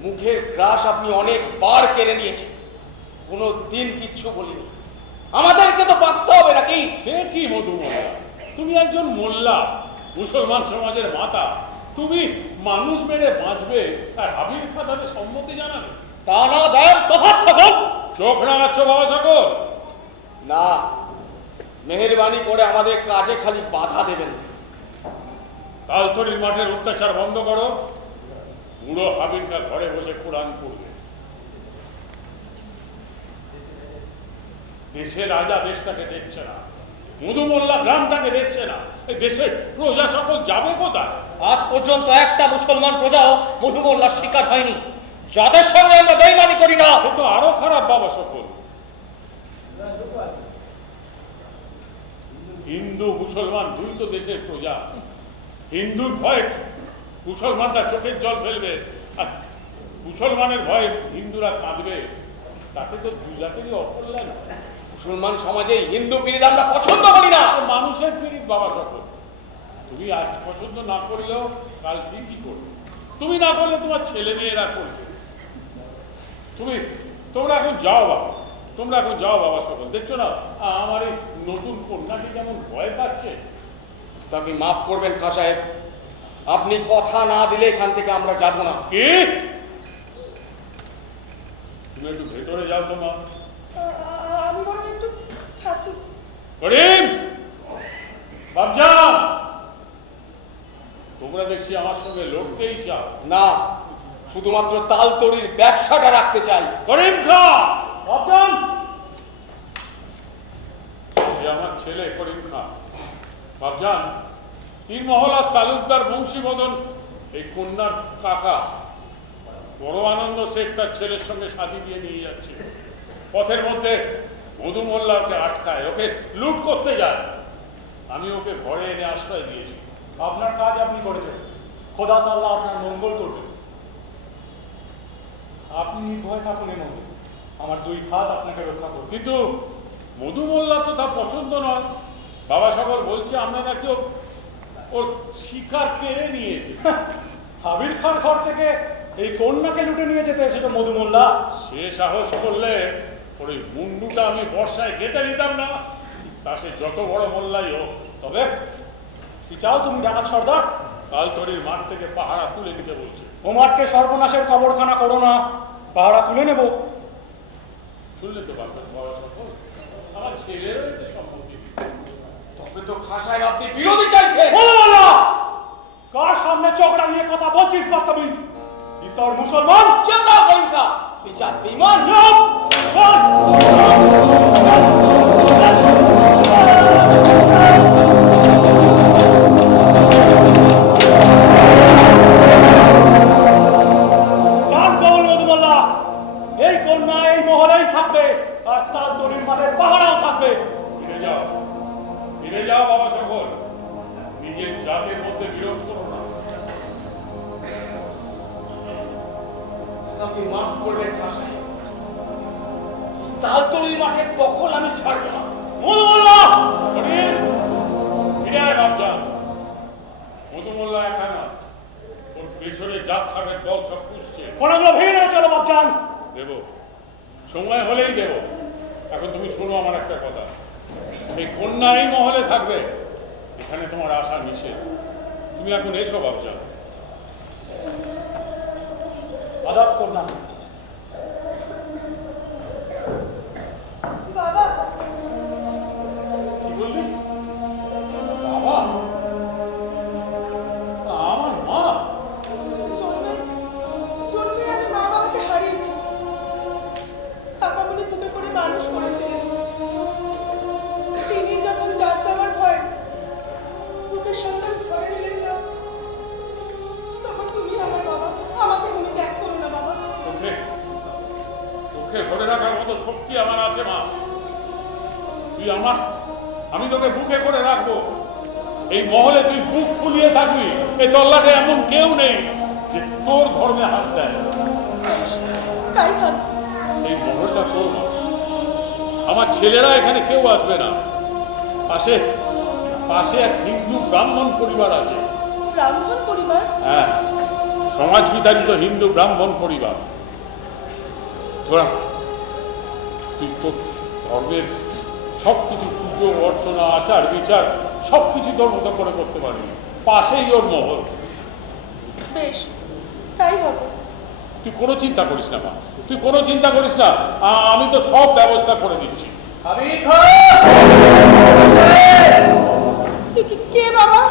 মুখের গ্রাস আপনি অনেকবার কেড়ে নিয়েছেন, কোনো দিন কিচ্ছু বলিনি। আমাদেরকে তো বাঁচতে হবে নাকি? সে কি মধু মোল্লা, তুমি একজন মোল্লা, মুসলমান সমাজের মাতা। তুমি মানুষ মেরে বাঁচবে আর হাবির খাতাতে সম্মতি জানাবে? তা না দেন তফাৎ তখন। চোখ রাঙাচ্ছ বাবা সকল? না, মেহেরবানি করে আমাদের কাজে খালি বাধা দেবেন। তালতড়ির মাঠের অত্যাচার বন্ধ করো, বুড়ো হাবিরটা ঘরে বসে কোরআন পড়বে। দেশের রাজা দেশটাকে দেখছে না, মধু মোল্লা গ্রামটাকে দেখছে না, এই দেশের প্রজা সকল যাবে কোথায়? আজ পর্যন্ত একটা মুসলমান প্রজাও মধু মোল্লার শিকার হয়নি, যাদের সঙ্গে আমরা বেইমানি করি না। সে তো আরো খারাপ বাবা সকল। হিন্দু মুসলমান দুই তো দেশের প্রজা। হিন্দুর ভয়ে মুসলমানরা চোখের জল ফেলবে, আর মুসলমানের ভয়ে হিন্দুরা কাঁদবে, তাতে তো দু জাতিরই অকল্যাণ। মুসলমান সমাজে হিন্দু পীড়িত আমরা পছন্দ করি না। মানুষের পীড়িত বাবা সকল। তুমি আজ পছন্দ না করলেও কাল কি করবে? তুমি না করলে তোমার ছেলে মেয়েরা করবে। তোমরা এখন যাও বাবা, তোমরা এখন যাও বাবা সকল। দেখছো না আমার এই নতুন কন্যাটি কেমন ভয় পাচ্ছে। আপনি মাফ করবেন খাঁ সাহেব, আপনি কথা না দিলে এখান থেকে আমরা যাব না। কি? তুমি একটু ভেতরে যাও তো মা। আমি বরং একটু থাকি। করিম, বাবজান, তোমরা দেখছি আমার সঙ্গে লড়তেই চাও না, শুধুমাত্র তালতড়ির ব্যবসাটা রাখতে চাই। করিম খা, বাবজান, এ আমার ছেলে করিম খা। বাবজান, তিন মহলার তালুকদার বংশীবদন এই কন্যার কাকা বড় আনন্দ শেখ তার ছেলের সঙ্গে শাদি দিয়ে নিয়ে যাচ্ছে। পথের মধ্যে মধু মোল্লা ওকে আটকায়, ওকে লুট করতে যায়। আমি ওকে ঘরে এনে আশ্রয় দিয়েছি। আপনার কাজ আপনি করেছেন, খোদা তাআলা আপনার মঙ্গল করবেন। আপনি নির্ভয় থাকুন, এর মধ্যে আমার দুই হাত আপনাকে রক্ষা করবে। কিন্তু মধু মোল্লা তো তা পছন্দ নয়। বাবা সকল বলছে আমরা নাকি ওর শিকার কেড়ে নিয়েছি। হাবির খান ঘর থেকে এই কন্যাকে লুটে নিয়ে যেতে এসেছে মধু মোল্লা। সে সাহস করলে ওর ওই মুন্ডুটা আমি বর্ষায় কেটে দিতাম না, তা সে যত বড় মোল্লাই হোক। তবে কি চাও তুমি ডাকাত সর্দার? তালতড়ির মাঠ থেকে পাহারা তুলে নিতে বলছে। ও মাঠকে সর্বনাশের কবরখানা করো না, পাহারা তুলে নেব। শুনলে তো বাবা সকল, আমার ছেলেরও এতে সম্মতি। তবে তো খাঁ সাহেব আপনি বিরোধী চাইছেন। মধু মোল্লা, কার সামনে চোখ রাঙিয়ে কথা বলছিস বাস্তবিস? ইস্তর মুসলমান চিন্তা করেন না, বিচার বেঈমান। জান কবুল মধু মোল্লা, এই কন্যা এই মহলেই থাকবে, আর তালতড়ির মাঠের পাহারাও থাকবে। ফিরে যাও বাবা সকল, নিজের জাতের মধ্যে বিরোধ করো না। আপনি মাফ করবেন খাঁ সাহেব, তালতড়ির মাঠের দখল আমি ছাড়ব না। মধু মোল্লা, করিম, ফিরে আয় বাবজান। মধু মোল্লা একা না, ওর পেছনে জাত সাহেবের দল সব পুষছে। ফোনাগুলো ভেঙে দেবে চলো বাপজান। দেব, সময় হলেই দেব। এখন তুমি শোনো আমার একটা কথা, এই কন্যা এই মহলে থাকবে, এখানে তোমার আশা নিষেধ। তুমি এখন এসো বাবজান। আদাব করলাম। বাবা, কি বললি? বাবা, আমার মা? চলবে চলবে, আমি মা বাবাকে হারিয়েছি। কাকামণি বুকে করে মানুষ করেছিলেন। তিনি যখন যার যাওয়ার ভয় বুকের সন্তান ধরে নিলেন না, তখন তুমি আমার বাবা। আমাকে তুমি ত্যাগ করো না বাবা। তোকে ধরে রাখার মতো শক্তি আমার আছে মা। তুই আমার, আমি তোকে বুকে করে রাখবো। এই মহলে তুই বুক ফুলিয়ে থাকবি। এই তল্লাটে এমন কেউ নেই যে তোর ধর্মে হাত দেয়। তাই ভাব। এই মহলটা তোর মা। আমার ছেলেরা এখানে কেউ আসবে না। পাশে পাশে এক হিন্দু ব্রাহ্মণ পরিবার আছে। ব্রাহ্মণ পরিবার? হ্যাঁ, সমাজ বিতাড়িত হিন্দু ব্রাহ্মণ পরিবার। তোরা তুই তোর ধর্মের সবকিছু পুজো অর্চনা আচার বিচার সবকিছু তোর মতো করে করতে পারবি। পাশেই ওর মহল। বেশ, তাই হবে। তুই কোনো চিন্তা করিস না মা, তুই কোনো চিন্তা করিস না। আমি তো সব ব্যবস্থা করে দিচ্ছি। কে বাবা?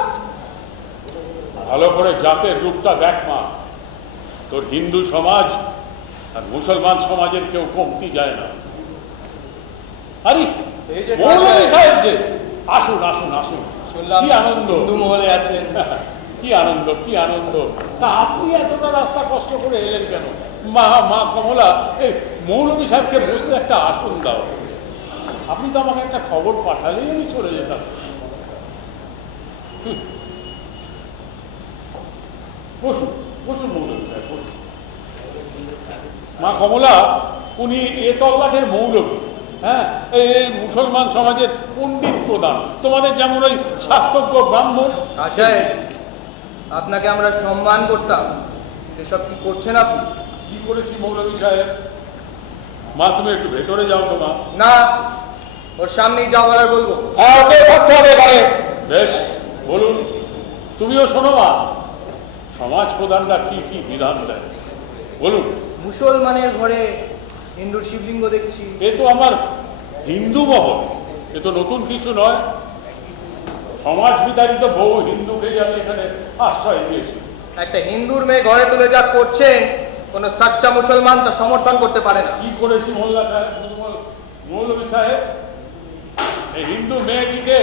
ভালো করে জাতের রূপটা দেখ মা। তোর হিন্দু সমাজ আর মুসলমান সমাজের কেউ কমতি যায় না। আরে এই যে মৌলভী সাহেব যে, আসুন আসুন আসুন, শুনলাম কি আনন্দ, হিন্দু মহলে আছেন। কি আনন্দ কি আনন্দ। তা আপনি এতটা রাস্তা কষ্ট করে এলেন কেন? মা মা কমলা, এই মৌলভী সাহেবকে বসতে একটা আসন দাও। আপনি তো আমাকে একটা খবর পাঠালেই আমি চলে যেতাম। বসুন বসুন মৌলভী সাহেব বসুন। মা কমলা, উনি এ তল্লাটের মৌলভী, হ্যাঁ, এই মুসলমান সমাজের পণ্ডিত প্রধান, তোমাদের যেমন ওই শাস্ত্রজ্ঞ ব্রাহ্মণ। আশায় আপনাকে আমরা সম্মান করতাম, এসব কি করছেন আপনি? কি করেছি মৌলভী সাহেব? মা তুমি একটু ভেতরে যাও তো মা। না, ওর সামনেই যা বলার বলবো। হ্যাঁ, ওকে থাকতে হবে এবারে। বেশ, বলুন। তুমিও শোনো মা, সমাজ প্রধানরা কি কি বিধান দেয় বলুন। মুসলমানের ঘরে হিন্দুর শিবলিঙ্গ দেখছি। এ তো আমার হিন্দু মহল, এ তো নতুন কিছু নয়। সমাজ বিতাড়িত বহু হিন্দুকেই আমি এখানে আশ্রয় দিয়েছি। একটা হিন্দুর মেয়ে ঘরে তুলে যা করছেন, কোন সাচ্চা মুসলমান তা সমর্থন করতে পারে না। কি করেছি মোল্লা সাহেব, মৌলভী সাহেব? এই হিন্দু মেয়েটিকে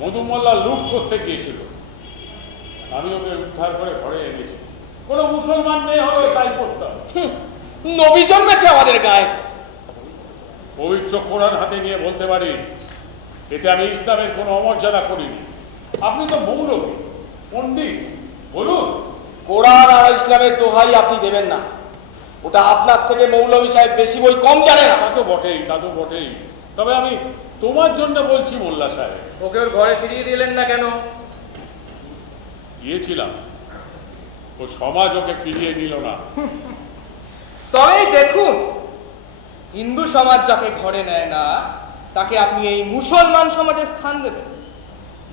মধুমল্লা লুট করতে গিয়েছিল, আমি ওকে উদ্ধার করে ঘরে এনেছি। কোনো মুসলমান মেয়ে হলেও তাই করতাম। নবী জন্মেছে আমাদের গায়ে। পবিত্র কোরআন হাতে নিয়ে বলতে পারি, এতে আমি ইসলামের কোনো অমর্যাদা করিনি। আপনি তো মৌলভী পণ্ডিত, বলুন। কোরআন আর ইসলামের দোহাই আপনি দেবেন না, ওটা আপনার থেকে মৌলভী সাহেব বেশি বই কম জানে না। তা তো বটেই, তা তো বটেই। তবে আমি তোমার জন্য বলছি মোল্লা সাহেব। ওকে ওর ঘরে ফিরিয়ে দিলেন না কেন? গিয়েছিলাম, ও সমাজ ওকে ফিরিয়ে নিল না। তবে দেখুন, হিন্দু সমাজ যাকে ঘরে নেয় না, তাকে আপনি এই মুসলমান সমাজে স্থান দেবেন।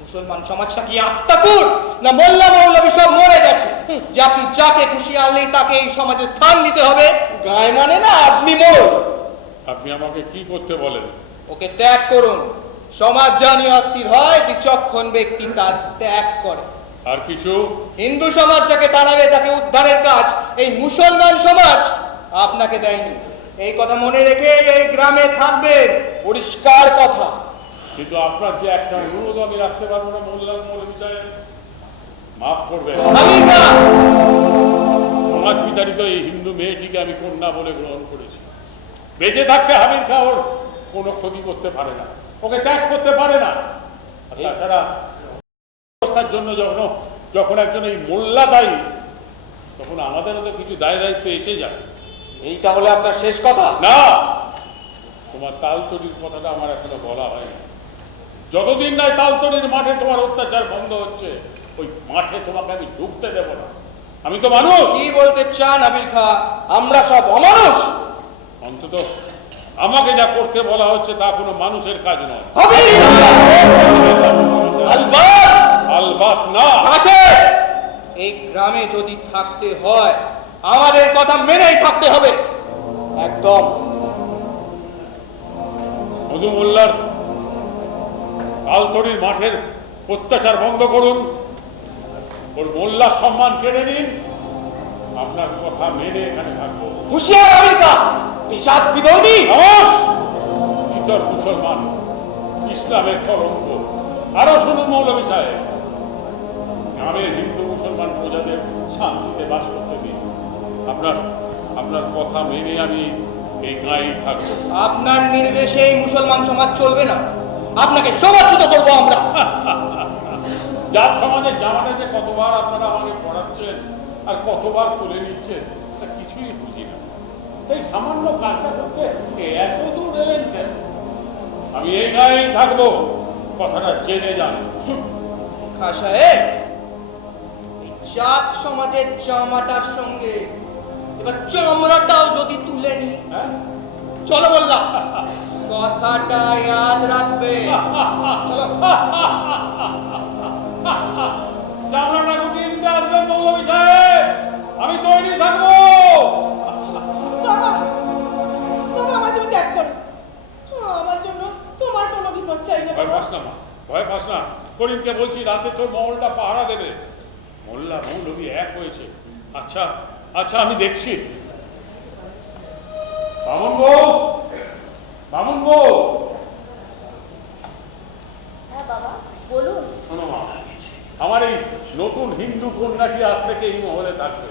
মুসলমান সমাজটা কি আস্তাকুর, না মোল্লা মৌলভী সব মরে গেছে যে আপনি যাকে খুশি আনলেই তাকে এই সমাজে স্থান দিতে হবে? গায়ে মানে না আপনি মোড়। আপনি আমাকে কি করতে বলেন? ওকে ত্যাগ করুন। সমাজ জানি অস্থির হয়, বিচক্ষণ ব্যক্তি তার ত্যাগ করে। আর কিছু? হিন্দু সমাজ যাকে তাড়াবে তাকে উদ্ধারের কাজ এই মুসলমান সমাজ আপনাকে দেয়নি। এই কথা মনে রেখে এই গ্রামে থাকবেন, পরিষ্কার কথা। কিন্তু আপনার যে একটা অনুরোধ আমি রাখতে পারবো না মৌলভী সাহেব, মাফ করবেন। সমাজ বিতাড়িত এই হিন্দু মেয়েটিকে আমি কন্যা বলে গ্রহণ করেছি। বেঁচে থাকতে হাবিব খা ওর কোনো ক্ষতি করতে পারে না, ওকে ত্যাগ করতে পারে না। আর তাছাড়া অবস্থার জন্য যখন একজন এই মোল্লা দায়ী, তখন আমাদেরও তো কিছু দায় দায়িত্ব এসে যায়। এইটা হলে আপনার শেষ কথা? না, তোমার তালতলির কথাটা আমার এখনো বলা হয়নি। যতদিন নাই তালতলির মাঠে তোমার অত্যাচার বন্ধ হচ্ছে, ওই মাঠে তোমাকে আমি ঢুকতে দেব না। আমি তো মানুষ। কি বলতে চান আবির খা? আমরা সব অমানুষ। অন্তত আমাকে যা করতে বলা হচ্ছে তা কোনো মানুষের কাজ নয়। আলবাত না। এই গ্রামে যদি থাকতে হয় আমাদের কথা মেনেই থাকতে হবে। একদম। মধু মোল্লার তালতলির মাঠের অত্যাচার বন্ধ করুন, ওর মোল্লার সম্মান কেড়ে নিন, আপনার কথা মেনে এখানে থাকবো। হুঁশিয়ার আমেরিকা, পেশাদ বিধর্মী। ইতর মুসলমান, ইসলামের কলঙ্ক। আরো শুনুন মৌলভী সাহেব, গ্রামের হিন্দু মুসলমান প্রজাদের শান্তিতে বাস করতে দিন। আপনার কথা মেনে আমি এই গাঁয়েই থাকবো। আপনার নির্দেশে এই মুসলমান সমাজ চলবে না, আপনাকে সমাজচ্যুত করবো আমরা। জাত সমাজের জামানে যে কতবার আপনারা আমাকে পড়াচ্ছেন আর কতবার তুলে নিচ্ছেন, তা কিছুই বুঝি না। এই সামান্য কাজটা করতে এত দূর এলেন কেন? আমি এই গাঁয়েই থাকবো, কথাটা জেনে যান। খা সাহেব, এই জাত সমাজের জামাটার সঙ্গে এবার চামড়াটাও যদি তুলে নি, হ্যাঁ, চলো বললাম, কথাটা ইয়াদ রাখবে। চলো। চামড়াটা গুটিয়ে দিতে আসবেন মৌলভী সাহেব, আমি তৈরি থাকবো। বাবা, বাবা আমার তুমি ত্যাগ করো। আমার জন্য তোমার কোনো বিপদ চাই না ভয় বাবা। পাস না মা, ভয় পাস না। করিমকে বলছি রাতে তোর মহলটা পাহারা দেবে। মোল্লা মৌলভী এক হয়েছে। আচ্ছা আচ্ছা, আমি দেখছি। বামুন বউ, বামুন বউ, বাবা বলুন। শোনো মা, আমার এই নতুন হিন্দু কন্যাটি আজ থেকে এই মহলে থাকবে।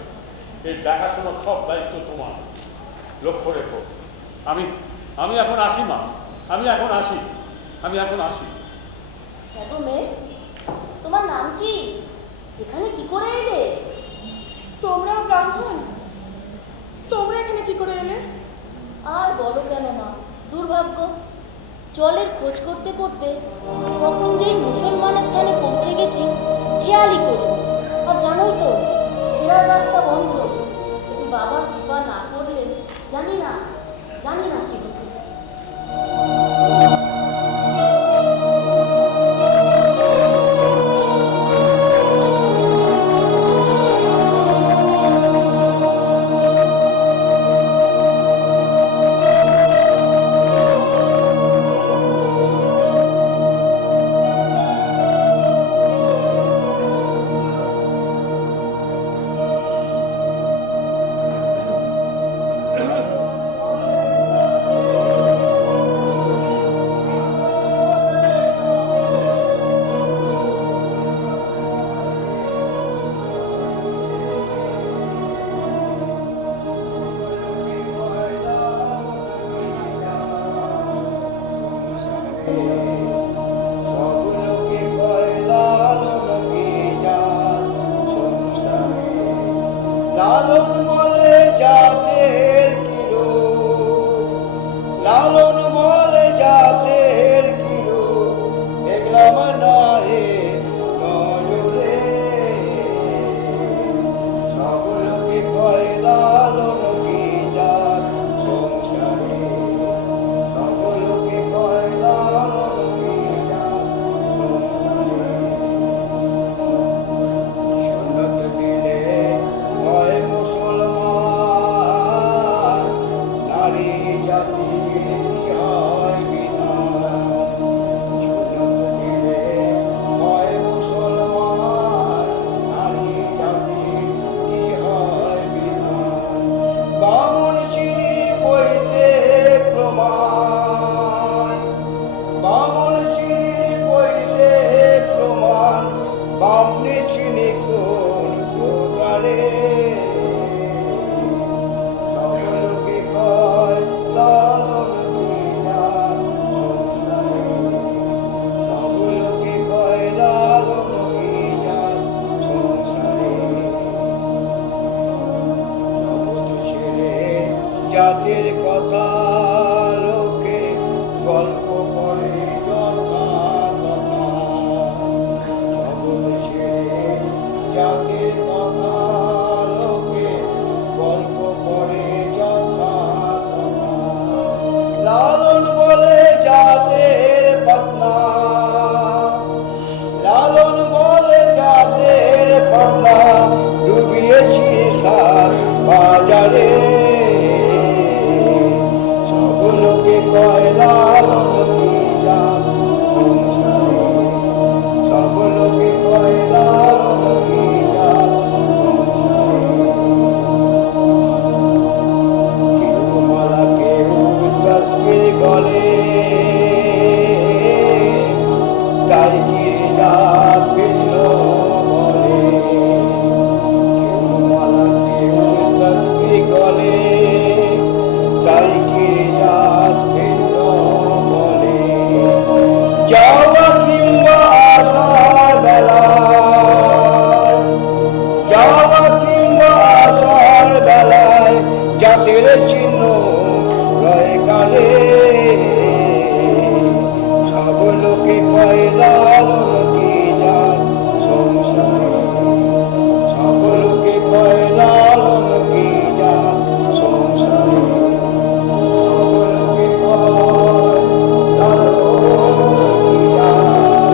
এই দেখাশোনার সব দায়িত্ব তোমার। লক্ষ্য রেখো। আমি এখন আসি মা, আমি এখন আসি। হ্যাঁ গো মেয়ে, তোমার নাম কি? এখানে কি করে এলে? তোমরাও ব্রাহ্মণ, তোমরা এখানে কি করে এলে? আর বলো কেন মা, দুর্ভাগ্য। জলের খোঁজ করতে করতে কখন যে মুসলমানের থানে পৌঁছে গেছি খেয়ালই করি। আর জানোই তো ফেরার রাস্তা বন্ধ। বাবার কৃপা না করলে জানি না কি হতো। লালন বলে জাতের কিলো, লালন বলে জাতের কিলো, দেখলাম না হে নজরে। সব লোকে কয় লালন কি জাত সংসারে, সব লোকে কয় লালন কি জাত সংসারে। সুন্নত দিলে হয় মুসলমান, নারী জাতির কি হয় বিধান। সুন্নত দিলে হয় মুসলমান, নারী জাতির কি হয় বিধান। বামন চিনি বইতে প্রমাণ, বামন চিনি বইতে প্রমাণ, বামনে চিনি কোন প্রকারে। সব লোকে কয় লালন কি জাত সংসারে, সব লোকে কয় লালন কি জাত সংসারে। জগৎ ছেড়ে জাতের কথা লোকে গল্প করে যথা কথা। জগৎ ছেড়ে জাতের কথা লোকে গল্প করে যথা কথা। লালন বলে জাতের পাতনা, লালন বলে জাতের পাতনা, ডুবিয়েছি সাত বাজারে। সব লোকে কয় লালন কি জাত সংসারে, সব লোকে কয় লালন কি জাত সংসারে। কেউ মালা কেউ তসবির গলে, তাই গিরিজাত ভিন্ন বলে। কেউ মালা কেউ তসবির গলে, তাই গিরিজাত ভিন্ন বলে। যাওয়া কিংবা আসার বেলায়, যাওয়া কিংবা আসার বেলায় জাতের চিহ্ন রয়ে কালে। সব লোকে কয় লালন কি জাত সংসারে, সব লোকে কয় লালন কি জাত সংসারে। সব লোকে কয় লালন কি জাত সংসারে।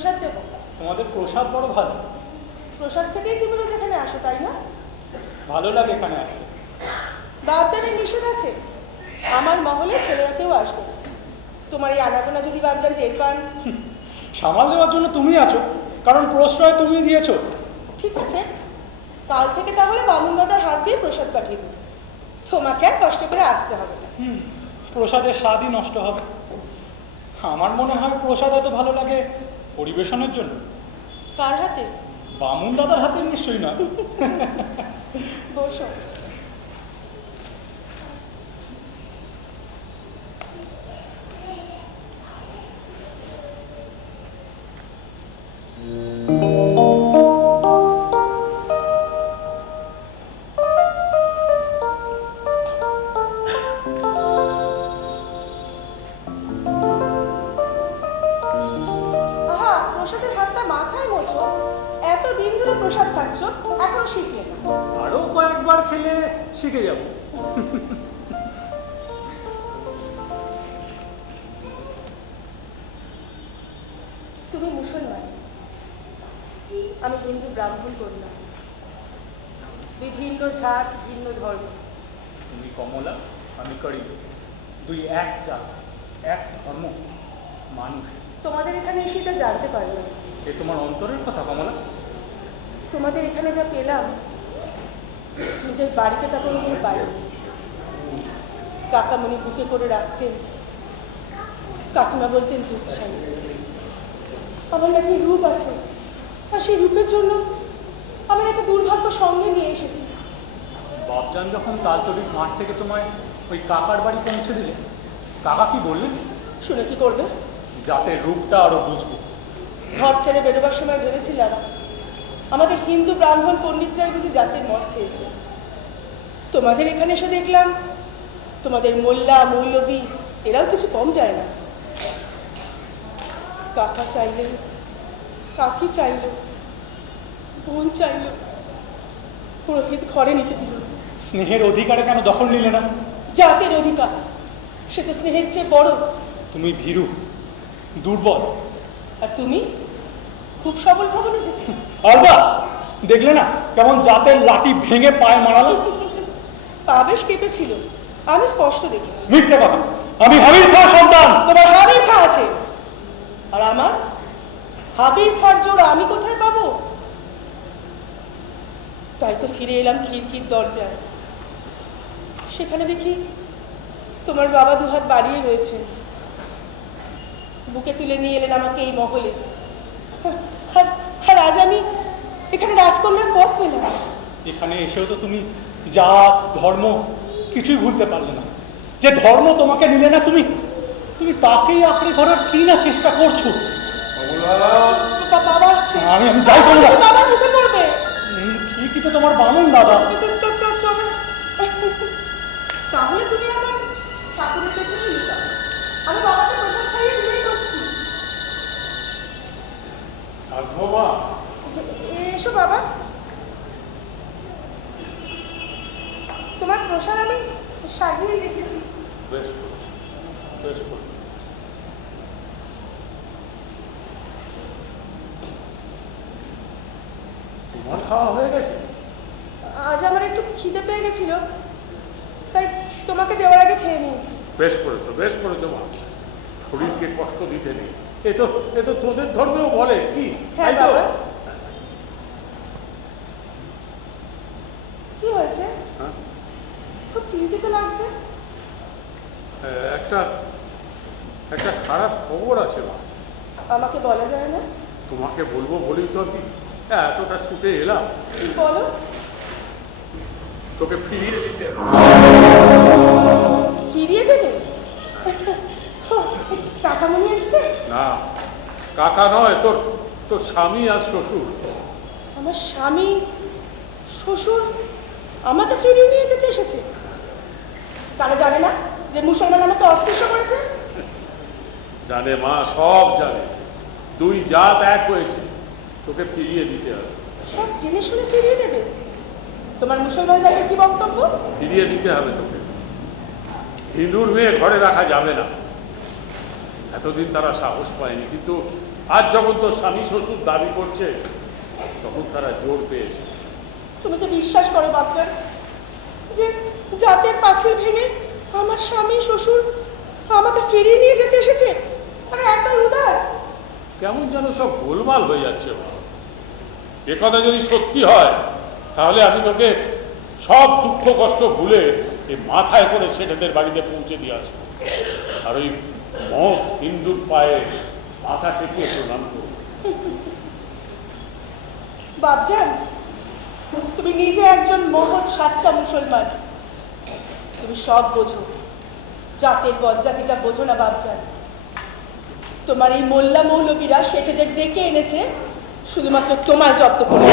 প্রসাদ দেবো। তোমাদের প্রসাদ বড় ভালো। প্রসাদ খেতেই তুমি রোজ এখানে আসো, তাই না? ভালো লাগে এখানে আসতে। বাচ্চাদের নিষেধ আছে, আমার মহলে ছেলেরা কেউ আসবে না। তোমার এই আনাগোনা যদি বাচ্চার টের পান। সামাল দেওয়ার জন্য তুমি আছো, কারণ প্রশ্রয় তুমি দিয়েছো। ঠিক আছে, কাল থেকে তাহলে বামুন দাদার হাত দিয়ে প্রসাদ পাঠিয়ে দেবো। তোমাকে আর কষ্ট করে আসতে হবে না। প্রসাদের স্বাদই নষ্ট হবে। আমার মনে হয় প্রসাদ এত ভালো লাগে পরিবেশনের জন্য। কার হাতে? বামুন দাদার হাতে নিশ্চয়ই না। বসো। আহা, প্রসাদের হাতটা মাথায় মোছো। এতদিন ধরে প্রসাদ খাচ্ছ, এখনো শিখলে না। আরো কয়েকবার খেলে শিখে যাব। তুমি মুসলমান, আমি হিন্দু ব্রাহ্মণ কন্যা। বিভিন্ন জাত, ভিন্ন ধর্ম। তুমি কমলা, আমি করি, দুই এক জাত, এক ধর্ম, মানুষ। তোমাদের এখানে এসে এটা জানতে পারলাম। এ তোমার অন্তরের কথা কমলা। তোমাদের এখানে যা পেলাম, নিজের বাড়িতে তা কোনোদিন পাইনি। কাকামণি বুকে করে রাখতেন, কাকিমা বলতেন দুধ ছাই। আমার নাকি রূপ আছে, আর সেই রূপের জন্য আমি একটা দুর্ভাগ্য সঙ্গে নিয়ে এসেছি। বাপজান যখন তালতলির মাঠ থেকে তোমায় ওই কাকার বাড়ি পৌঁছে দিলে, কাকা কি বললেন? শুনে কি করবে? যাতে রূপটা আরো বুঝবো। ঘর ছেড়ে বেরোবার সময় ভেবেছিলাম আমাদের হিন্দু ব্রাহ্মণ পণ্ডিতরাই বুঝি জাতের মদ খেয়েছে। তোমাদের এখানে এসে দেখলাম তোমাদের মোল্লা মৌলবী এরাও কিছু কম যায় না। কাকা চাইলে, কাকি চাইল, বোন চাইল, পুরোহিত ঘরে নিতে দিল। স্নেহের অধিকারে কেন দখল নিলে না? জাতের অধিকার, সে তো স্নেহের চেয়ে বড়। তুমি ভীরু, দুর্বল। আর তুমি খুব সবল ভবনে যেতে। আলবা, দেখলে না কেমন জাতের লাঠি ভেঙে পায়ে মারালো? পা বেশ কেঁপেছিল, আমি স্পষ্ট দেখেছি। মিথ্যে কথা, আমি হাবির খাঁ সন্তান। তোমার হাবির খা আছে, আর আমার হাবির খার জোর আমি কোথায় পাবো? তাই তো ফিরে এলাম খিড়কির দরজায়। সেখানে দেখি তোমার বাবা দুহাত বাড়িয়ে রয়েছে, বুকে তুলে নিয়ে এলেন আমাকে এই মহলে। আর আজ আমি এখানে রাজকন্যার পথ পেলাম। এখানে এসেও তো তুমি জাত ধর্ম কিছুই ভুলতে পারলে না। যে ধর্ম তোমাকে নিলে না, তুমি তুমি তাকেই আঁকড়ে ধরার কি না চেষ্টা করছো। বাবা আসছে। আমি যাই বলবো, বাবা মুখে পড়বে। ঠিকই তো তোমার বামুন দাদা। তাহলে তুমি আমার ঠাকুরের পেছনে লুকাও, আমি বাবাকে প্রসাদ খাইয়ে বিদায় করছি। আসবো মা? এসো বাবা, তোমার প্রসাদ আমি সাজিয়ে রেখেছি। বেশ করেছো, বেশ করেছো। তোমার খাওয়া হয়ে গেছে? আজ আমার একটু খিদে পেয়ে গেছিল, তাই তোমাকে দেওয়ার আগে খেয়ে নিয়েছি। বেশ করেছো, বেশ করেছো মা। শরীরকে কষ্ট দিতে নেই। এ তো তোদের ধর্মেও বলে কি? হ্যাঁ তাই তো? বাবা। কি হয়েছে? হ্যাঁ? খুব চিন্তিত লাগছে। একটা খারাপ খবর আছে মা। আমাকে বলা যায় না? তোমাকে বলবো বলেই তো আমি এতটা ছুটে এলাম। বলো। তোকে ফিরিয়ে দিতে হবে। ফিরিয়ে দেবে? কাকামণি এসছে? না, কাকা নয়, তোর স্বামী আর শ্বশুর। আমার স্বামী শ্বশুর আমাকে ফিরিয়ে নিয়ে যেতে এসেছে? তারা জানে না যে মুসলমান আমাকে অস্পৃশ্য করেছে? জানে মা, সব জানে। দুই জাত এক হয়েছে, তোকে ফিরিয়ে দিতে হবে। সব জেনে শুনে ফিরিয়ে দেবে? তোমার মুসলমান জাতের কি বক্তব্য? ফিরিয়ে দিতে হবে তোকে। হিন্দুর মেয়ে ঘরে রাখা যাবে না। এতদিন তারা সাহস পায়নি, কিন্তু আজ যখন তোর স্বামী শ্বশুর দাবি করছে তখন তারা জোর পেয়েছে। তুমি তো বিশ্বাস করো বাচ্চা যে জাতের পাঁচিল ভেঙে আমার স্বামী শ্বশুর আমাকে ফিরিয়ে নিয়ে যেতে এসেছে? আরে একটা উদার কেমন যেন সব গোলমাল হয়ে যাচ্ছে। এ কথা যদি সত্যি হয় তাহলে আমি তোকে সব দুঃখ কষ্ট ভুলে এই মাথায় করে সেটাদের বাড়িতে পৌঁছে দিয়ে আসবো, আর ওই মত হিন্দুর পায়ে মাথা ঠেকিয়ে প্রণাম করবো। বাপজান, তুমি নিজে একজন মহৎ সাচ্চা মুসলমান, তুমি সব বোঝো, জাতের বজ্জাতিটা বোঝো না বাপজান। তোমার এই মোল্লা মৌলবীরা সেঠেদের ডেকে এনেছে শুধুমাত্র তোমায় জব্দ করে।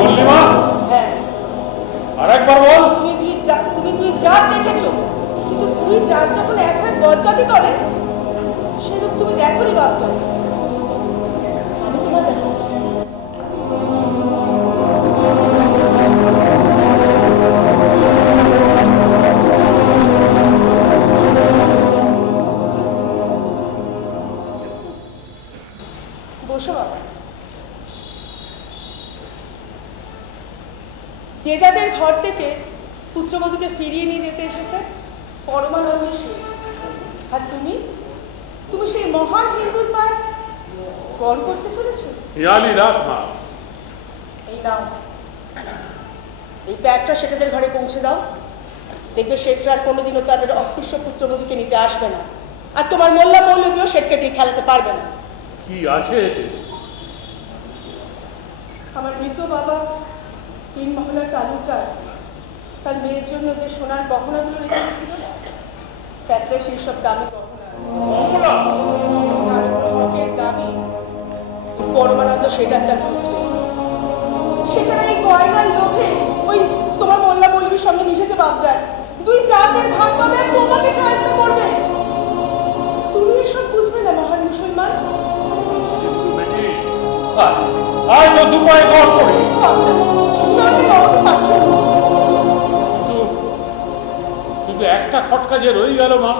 বললি মা? হ্যাঁ, আর একবার বল। তুমি দুই জাত দেখেছো, কিন্তু দুই জাত যখন এক হয়ে বজ্জাতি করে সেরূপ তুমি দেখোনি বাপজান। আমি তোমার দেখাচ্ছি। বসো বাবা। যে যাদের ঘর থেকে পুত্রবধূকে ফিরিয়ে নিয়ে যেতে এসেছে পরমানন্দের শেঠ, আর তুমি সেই মহান হিন্দুর পায়ে গড় করতে চলেছো। ইয়ালি রাখ মা। এই নাও, এই ব্যাগটা সেটাদের ঘরে পৌঁছে দাও। দেখবে শেঠরা আর কোনোদিনও তাদের অস্পৃশ্য পুত্রবধূকে নিতে আসবে না, আর তোমার মোল্লা মৌলবীও শেঠকে দিয়ে খেলাতে পারবে না। কি আছে এতে? আমার মৃত বাবা 3 মহলার তালুকদার তার মেয়ের জন্য যে সোনার গহনাগুলো রেখে গেছিল, প্যাটরে সেই সব দামি গহনা হকের দামি পরমানন্দ সেটার তার পুত্র। সেটা এই গয়নার লোভে ওই তোমার মোল্লা মৌলবীর সঙ্গে মিশেছে বাপজান। দুই জাতের ভাগ পাবে আর তোমাকে সাহায্য করবে। তুমি এসব বুঝবে না মহান মুসলমান। আয় তো দুপায়ে গড় করে। বাপজান, তুমি আমাকে গড়তে পারছো না। কিন্তু একটা খটকা যে রয়ে গেল মা,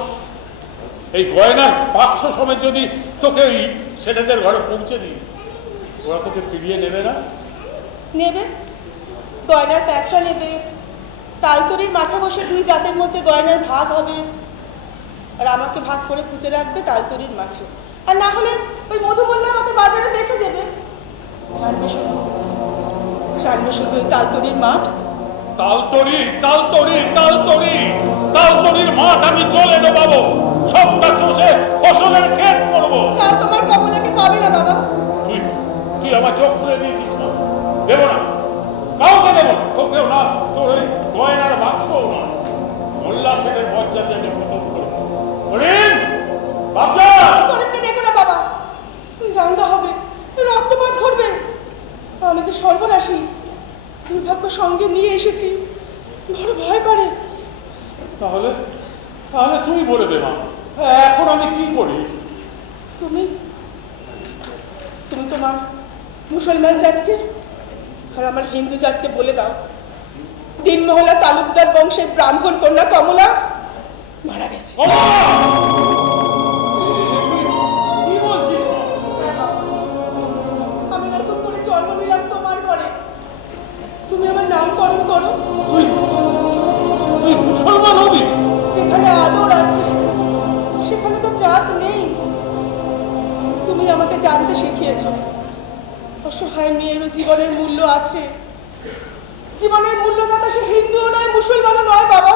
এই গয়নার বাক্স সমেত যদি তোকে ওই সেটাদের ঘরে পৌঁছে দিই, ওরা তোকে ফিরিয়ে নেবে না? নেবে, গয়নার ব্যবসা নেবে। তালতরির মাঠে বসে দুই জাতের মধ্যে গয়নার ভাগ হবে, আর আমাকে ভাগ করে পুঁতে রাখবে তালতরির মাঠে। আর না হলে ওই মধু বললে আমাকে বাজারে বেচে দেবে। জানবে শুধু ওই তালতরির মাঠ। তালতরির মাঠ আমি চলে নেবো, সবটা চষে ফসলের ক্ষেত করবো। কাল তোমার কমলাকে পাবে না বাবা। তুই আমার চোখ খুলে দিয়েছিস না? দেবো না, কাউকে দেবো না, তোকেও না, তোর ওই গয়নার বাক্সও না। মোল্লা শেঠের বজ্জাতে আমি খতম করবো। করিমকে দেখো না বাবা, রান্না হবে, রক্তপাত ঘটবে। আমি যে সর্বনাশী, দুর্ভাগ্য সঙ্গে নিয়ে এসেছি, বড় ভয় করে। তাহলে তুই বলে দে মা, এখন আমি কি করি? তুমি তোমার মুসলমান জাতকে আর আমার হিন্দু জাতকে বলে দাও, 3 মহলা তালুকদার বংশের ব্রাহ্মণ কন্যা কমলা মারা গেছে। কি বলছিস? আমি নতুন করে জন্ম নিলাম তোমার ঘরে, তুমি আমার নামকরণ করো। তুই মুসলমান হবি? যেখানে আদর আছে সেখানে তো জাত নেই। তুমি আমাকে জানতে শিখিয়েছো অসহায় মেয়েরও জীবনের মূল্য আছে। জীবনের মূল্যদাতা সে হিন্দুও নয়, মুসলমানও নয় বাবা।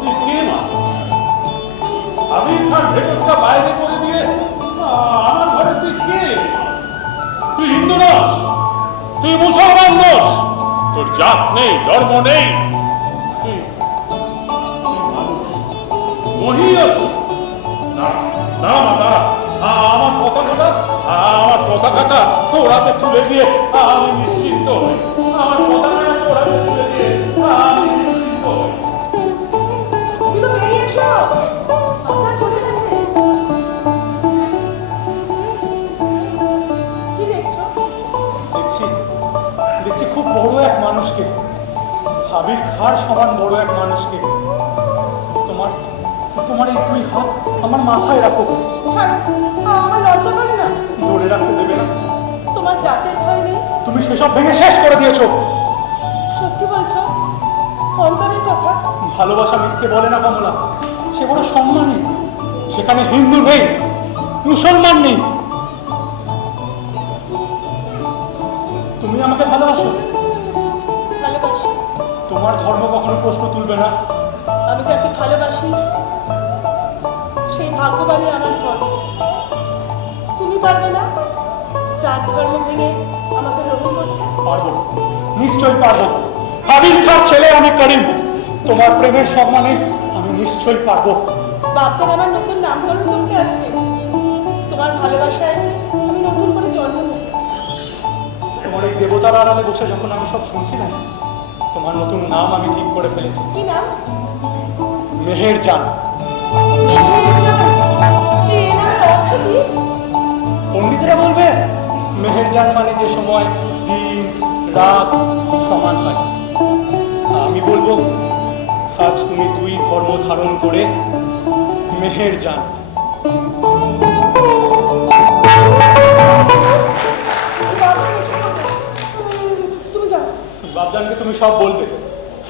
তুই কে মা? আমির খান ভেতরটা বাইরে করে দিয়ে আমার ঘরে তুই কে? তুই হিন্দু নস, তুই মুসলমান নস, তোর জাত নেই, ধর্ম নেই, তুই মহিষ। না না দাদা, আমার পতাকাটা তোরাতে তুলে দিয়ে আমি নিশ্চিন্ত হই। আমার পতাকাটা তোরাতে তুলে দিয়ে আমি নিশ্চিন্ত হই। বেরিয়ে এসো, আচ্ছা চলে গেছে। কি দেখছো? দেখছি খুব বড় এক মানুষকে, হাবির খার সমান বড় এক মানুষকে। তোমার এই দুই হাত আমার মাথায় রাখো। ছাড়ো, আমার লজ্জা করে না। ধরে রাখতে দেবে না? তোমার জাতের ভয় নেই? তুমি সেসব ভেঙে শেষ করে দিয়েছো। সত্যি বলছো? অন্তরের কথা? ভালোবাসা মিথ্যে বলে না কমলা, সে বড় সম্মানী। সেখানে হিন্দু নেই, মুসলমান নেই। তুমি আমাকে ভালোবাসো? ভালোবাসি। তোমার ধর্ম কখনো প্রশ্ন তুলবে না। আমি যাকে ভালোবাসি সেই ভাগ্যবানই আমার ধর্ম। তুমি পারবে না জাত ধর্ম ভেঙে আমাকে গ্রহণ করতে? পারবো, নিশ্চয়ই পারবো। হাবিব খার ছেলে আমি করিম, তোমার প্রেমের সম্মানে আমি নিশ্চয়ই পারবো। বাচ্চার আমার নতুন নামকরণ করতে আসছে। তোমার ভালোবাসায় আমি নতুন করে জন্ম নেব। তোমার এই দেবতার আড়ালে বসে যখন আমি সব শুনছিলাম, তোমার নতুন নাম আমি ঠিক করে ফেলেছি। কি নাম? মেহেরজান। মেহেরজান? এই নামের অর্থ কি? পণ্ডিতরা বলবে মেহেরজান মানে যে সময় দিন রাত সমান হয়। আমি বলবো আজ তুমি দুই ধর্ম ধারণ করে মেহেরজান। তুমি যাও। বাবজানকে তুমি সব বলবে,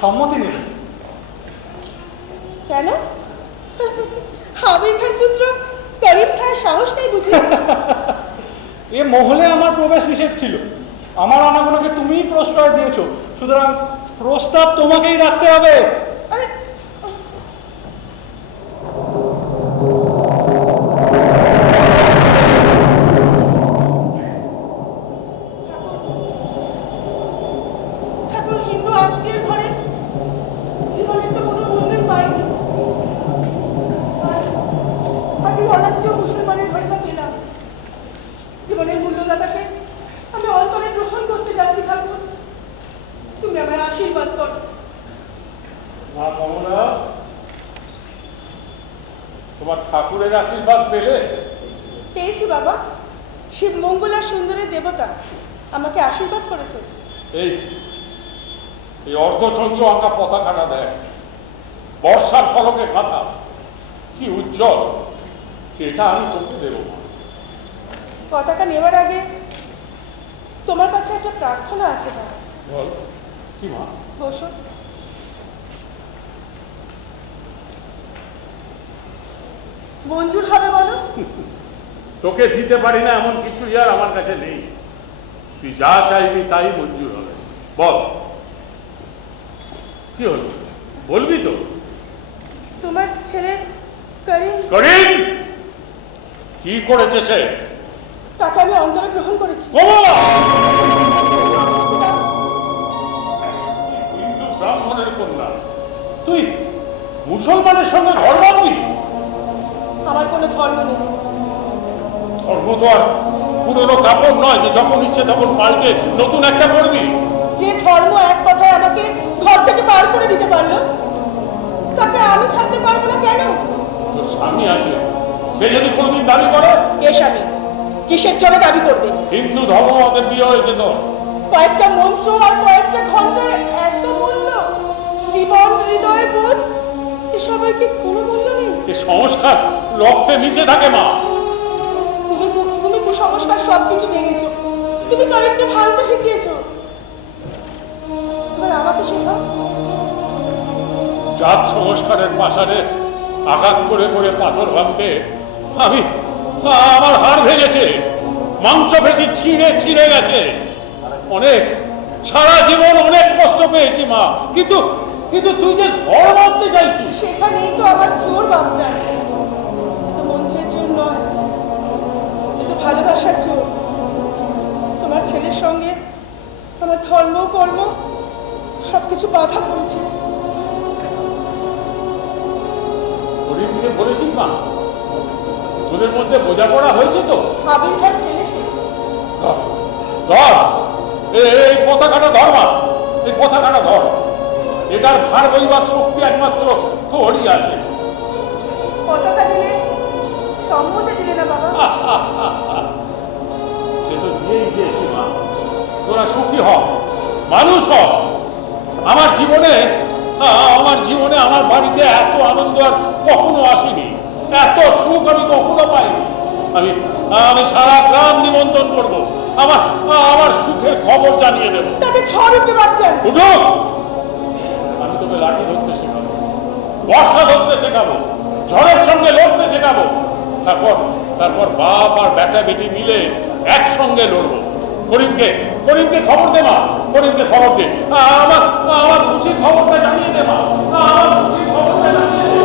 সম্মতি নেবে। কেন? হাবিব খান পুত্র করিম খান সাহস নেই বুঝি? এ মহলে আমার প্রবেশ নিষেধ ছিল, আমার আনাগোনাকে তুমিই প্রশ্রয় দিয়েছো, সুতরাং প্রস্তাব তোমাকেই রাখতে হবে। আরে ঠাকুর, হিন্দু আত্মীয়ের ঘরে জীবনের তো কোনো মূল্যই পাইনি। আজ এই অনাত্মীয় মুসলমানের ঘরে যা পেলাম, জীবনের মূল্যদাতাকে আমি অন্তরে গ্রহণ করতে যাচ্ছি। ঠাকুর, তুমি আমায় আশীর্বাদ করো। মা কমলা, তোমার ঠাকুরের আশীর্বাদ পেলে? পেয়েছি বাবা। শিব মঙ্গলা সুন্দরের দেবতা আমাকে আশীর্বাদ করেছে। এই এই অর্ধচন্দ্র আঁকা পতাকাটা দেখ, বর্ষার ফলকে কাঁথা, কি উজ্জ্বল। এটা আমি তোকে দেবো। পতাকা নেওয়ার আগে তোমার কাছে একটা প্রার্থনা আছে বাবা। বল, কি মা? বসো। মঞ্জুর হবে বলো? তোকে দিতে পারি না এমন কিছু আর আমার কাছে নেই। তুই যা চাইবি তাই মঞ্জুর হবে। বল, কি হলো, বলবি তো? তোমার ছেলে করিম। করিম কি করেছে সে? তাকে আমি অন্তরে গ্রহণ করেছি। কমলা! হিন্দু ব্রাহ্মণের কন্যা, তুই মুসলমানের সঙ্গে ঘর বাঁধবি? আমার কোনো ধর্ম নেই। ধর্ম তো আর পুরনো কাপড় নয় যে যখন ইচ্ছে তখন পাল্টে নতুন একটা করবি। যে ধর্ম এক কথায় আমাকে ঘর থেকে বার করে দিতে পারলো, তাকে আমি ছাড়তে পারবো না কেন? তোর স্বামী আছে, সে যদি কোনোদিন দাবি করে? কে স্বামী? কিসের জন্য দাবি করবে? হিন্দু ধর্ম মতে বিয়ে হয়েছে তো। কয়েকটা মন্ত্র আর কয়েকটা ঘন্টার এত মূল্য? জীবন, হৃদয়, বোধ এসবের কি কোনো মূল্য নেই? এ সংস্কার রক্তে মিশে থাকে মা। তুমি কুসংস্কার সবকিছু ভেঙেছো। তুমি করিমকে ভাঙতে শিখিয়েছো। এবার আমাকে শেখাও। জাত সংস্কারের পাশারে আঘাত করে করে পাথর ভাঙতে আমার হাড় ভেঙেছে, মাংস পেশি ছিঁড়ে ছিঁড়ে গেছে। অনেক সারা জীবন অনেক কষ্ট পেয়েছি মা, কিন্তু কিন্তু তুই যে ঘর বাঁধতে চাইছিস, সেখানেই তো আমার জোর বাপজান। তো মন্ত্রের জোর নয়, কিন্তু ভালোবাসার জোর। তোমার ছেলের সঙ্গে আমার ধর্ম কর্ম সবকিছু বাধা পড়েছে। করিমকে বলেছিস মা? তোদের মধ্যে বোঝাপড়া হয়েছে তো? হাবিব খান ছেলে সে। ধর এই পতাকাটা ধর মা, এই পতাকাটা ধর। এটার ভার বইবার শক্তি একমাত্র তোরই আছে। পতাকা দিলে সম্মতি দিলে না বাবা? সে তো দিয়েই দিয়েছি মা। তোরা সুখী হ, মানুষ হ। আমার জীবনে আমার বাড়িতে এত আনন্দ আর কখনো আসেনি, এত সুখ আমি কখনো পাইনি। আমি আমি সারা গ্রাম নিমন্ত্রণ করব, আমার আমার সুখের খবর জানিয়ে দেব। তাকে ঝড় উঠতে পারছেন। উঠুক, আমি তোকে লাঠি ধরতে শেখাবো, বর্ষা ধরতে শেখাবো, ঝড়ের সঙ্গে লড়তে শেখাবো। তারপর তারপর বাপ আর বেটা বেটি মিলে একসঙ্গে লড়বো। করিমকে করিমকে খবর দে মা, করিমকে খবর দে, আমার আমার খুশির খবরটা জানিয়ে দে মা, আমার খুশির খবরটা জানিয়ে দে।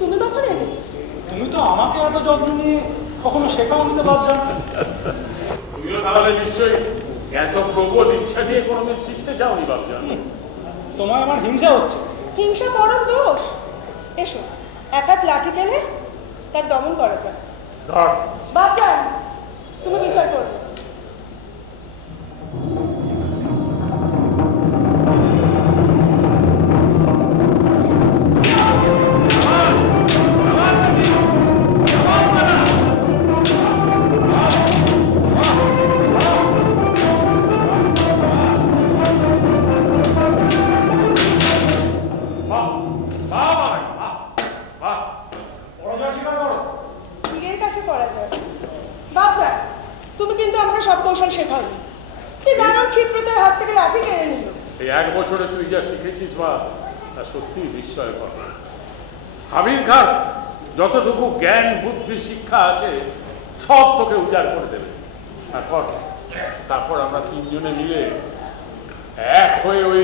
তুমি কখন এলে? তুমি তো আমাকে এত যত্ন নিয়ে কখনো শেখাও নিতে পারছো না। তুমিও তাহলে নিশ্চয়ই এত প্রবল ইচ্ছা নিয়ে কোনোদিন শিখতে চাওনি বাবজান। তোমার আমার হিংসা হচ্ছে। হিংসা পরম দোষ। এসো এক হাত লাঠি টেনে তার দমন করা যাক। ধর, বাচ্চান তুমি বিচার করবে। তীরের কাছে করা যায়। বাচ্চা তুমি কিন্তু আমাকে সব কৌশল শেখাওনি। কি দারুণ ক্ষিপ্রতার হাত থেকে লাঠি কেড়ে নিল। এই 1 বছরে তুই যা শিখেছিস বা তা সত্যি বিস্ময়কর। আমির খান যতটুকু জ্ঞান বুদ্ধি শিক্ষা আছে সব তোকে উজাড় করে দেবে। তারপর আমরা 3 জনে মিলে এক হয়ে ওই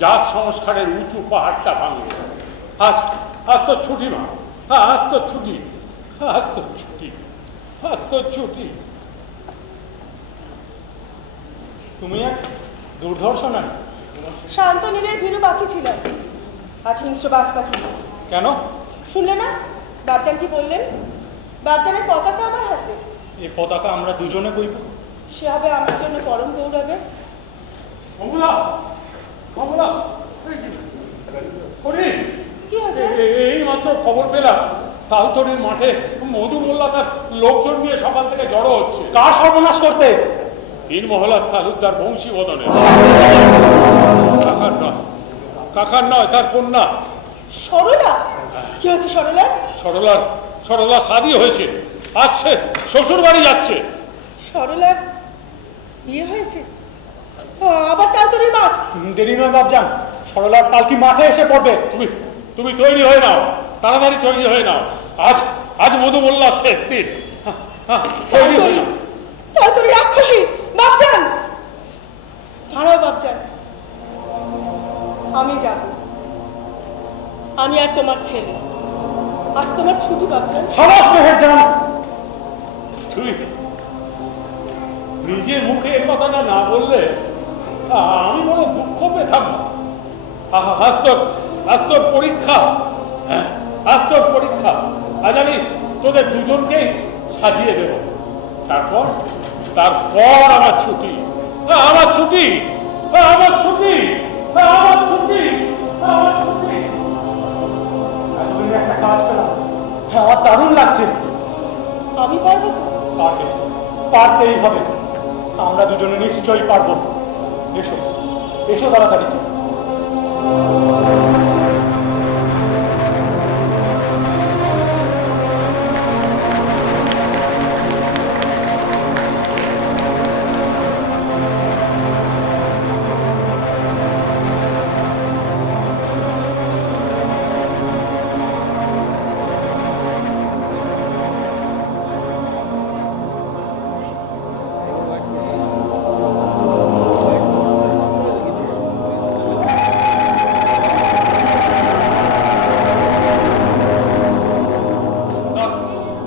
জাত সংস্কারের উঁচু পাহাড়টা ভাঙব। আজ আজ তো ছুটি মা, আজ তো ছুটি, আজ তো ছুটি, আজ তো ছুটি। তুমি এক দুর্ধর্ষণা। শান্তনীরের ভীরু বাকি ছিলাম, আজ হিংস্র বাস পাখি। কেন শুনলে না বাচ্চান কি বললেন? বাচ্চানের পতাকা আমার হাতে। এই পতাকা আমরা দুজনে বইব। সে হবে আমার জন্য পরম গৌরবে। কমলা, কমলা, কি হয়েছে? এই মাত্র খবর পেলাম তালতলির মাঠে মধু মোল্লা তার লোকজন নিয়ে সকাল থেকে জড়ো হচ্ছে। কার সর্বনাশ করতে? 3 মহলার তালুকদার বংশীবদনে। কাকার নয়, তার কন্যা সরলা। কি হয়েছে সরলার? সরলার শাদী হয়েছে, আজ সে শ্বশুর বাড়ি যাচ্ছে। সরলার বিয়ে হয়েছে? আবার তালতলির মাঠ। দেরি নয় বাবজান, সরলার পালকি মাঠে এসে পড়বে। তুমি তৈরি হয়ে নাও, তাড়াতাড়ি তৈরি হয়ে নাও। আজ মধু মোল্লার শেষ দিন। তৈরি হয়ে নাও। তালতলি রাক্ষসী। বাবজান দাঁড়াও বাবজান, আমি যাব। আমি আর তোমার ছেলে। আজ তোমার ছুটি বাবজান। সাবাস মেহের জান। তুই নিজের মুখে এ কথাটা না বললে আমি বড় দুঃখ পেতাম। আজ তোর পরীক্ষা, আজ তোর পরীক্ষা। আজ আমি তোদের দুজনকেই সাজিয়ে দেব। তারপর আমার ছুটি, আমার ছুটি, আমার ছুটি, আমার ছুটি, আমার ছুটি। এতদিন একটা কাজ পেলাম, আমার দারুণ লাগছে। আমি পারবো তো? পারতেই হবে। আমরা দুজনে নিশ্চয়ই পারবো। এসো এসো তাড়াতাড়ি।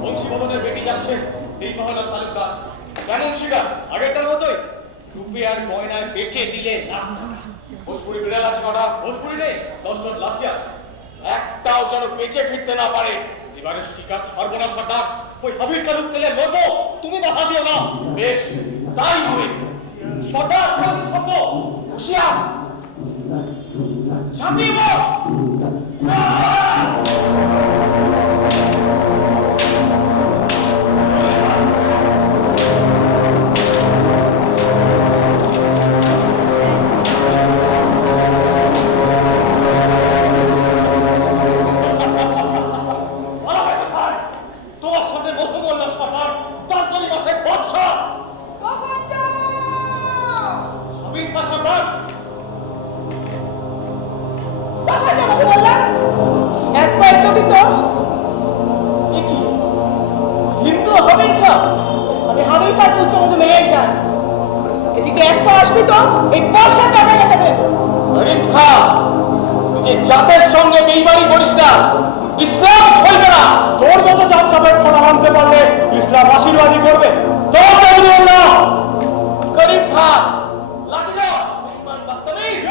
বংশীবদনের বেটি যাচ্ছে এই মহলার তালুকদার। কেমন শিকার? আগেরটার মতোই রুপি আর গয়নায় বেচে দিলে লাখ টাকা। ভোজপুরি বিড়াল আছে কটা? ভোজপুরি নেই, 10 জন লাচিয়া, একটাও যেন বেঁচে ফিরতে না পারে। এবারের শিকার সর্বনাশ সর্দার। ওই হাবিরকে রূপ পেলে মরবো, তুমি বাধা দিও না। বেশ, তাই হবে সর্দার। শব্দ হুঁশিয়ার, ঝাঁপিয়ে পড়। তোমার সাথে মধুমল্লা সরকার, তার পরিবর্তে বৎসর হাবিব কা সরকার। হিন্দু হাবির খা, আমি হাবির খার পুত্র মধু মেয়ের চান। এদিকে এক পা আসবি তো এই বর্ষার টাকা দেবে। হরিণ খা, নিজের জাতের সঙ্গে বেইমানি করিস না, ইসলাম চলবে না। তোর মতো জাত সাপের খোলা মানতে পারলে ইসলাম আশীর্বাদই করবে। তোর না গরিব খা, লাঠি দাও, বেঈমান বাস্তবিক।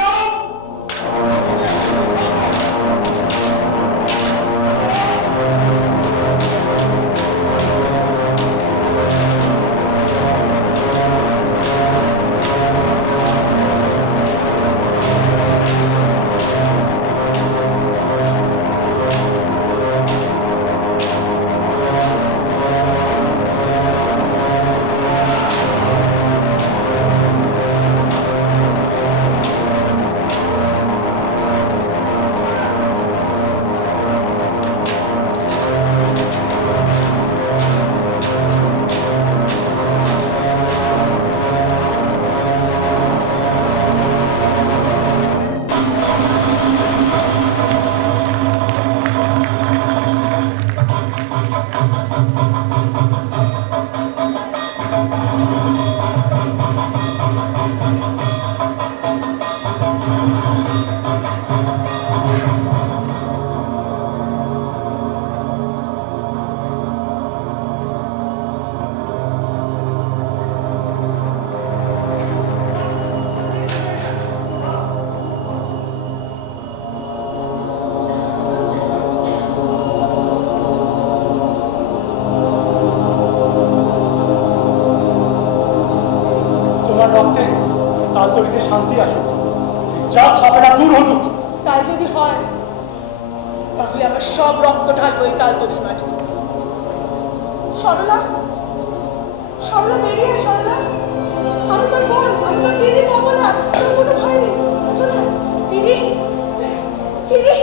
রক্তে তালতলিতে শান্তি আসুক, জাত সাপেরা দূর হতুক। তাই যদি হয় তাহলে আমার সব রক্ত ঢালবো এই তালতলির মাঠে। সরলা, সরলা বেরিয়ে আয় সরলা। আমি তোর বোন, আমি তোর দিদি কমলা, তোর কোনো ভয় নেই। চলে দিদি, দিদি।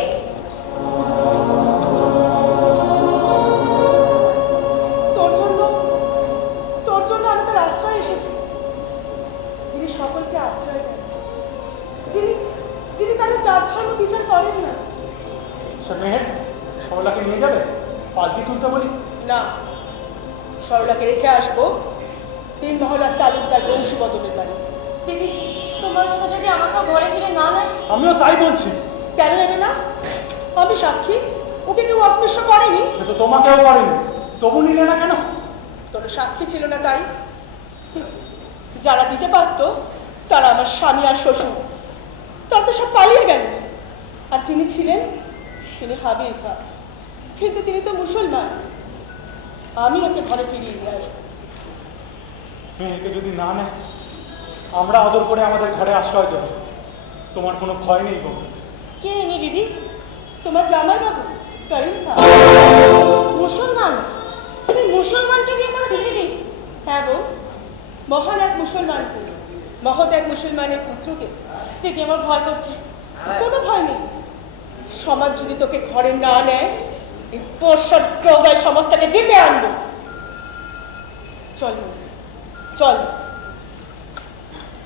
তোর জন্য আমি তার আশ্রয় এসেছি, যিনি সকলকে আশ্রয় দেন, যিনি তার জাত ধর্ম বিচার করেন না। মেহের, সরলাকে নিয়ে যাবে? পালকি তুলতে বলি। না, সরলাকে রেখে আসবো 3 মহলার তালুকদার বংশীবদনের বাড়ি। দিদি, তোমার মতো যদি আমাকে ঘরে ফিরে না নেয়? আমিও তাই বলছি। কেন নেবে না? আমি সাক্ষী, ওকে কেউ অস্পৃশ্য করেনি। সে তো তোমাকেও করেনি, তবু নিলে না কেন? তোর সাক্ষী ছিল না তাই? যারা দিতে পারতো তারা আমার স্বামী আর শ্বশুর, তারা তো সব পালিয়ে গেল। আর যিনি ছিলেন তিনি হাবির খা, কিন্তু তিনি তো মুসলমান। আমি ওকে ঘরে ফিরিয়ে নিয়ে আসবো। মেয়েকে যদি না নেয়, আমরা আদর করে আমাদের ঘরে আশ্রয় দেব। তোমার কোনো ভয় নেই গো। কে এনে দিদি? তোমার জামাই বাবু করিম খা। মুসলমান? তুমি মুসলমানকে বিয়ে করেছো দিদি? হ্যাঁ বোন, মহান এক মুসলমানকে, মহৎ এক মুসলমানের পুত্রকে দেখে আমার ভয় করছে। কোনো ভয় নেই, সমাজ যদি তোকে ঘরে না নেয়, এই পোষার ডগায় সমাজটাকে জিতে আনবো। চল চল,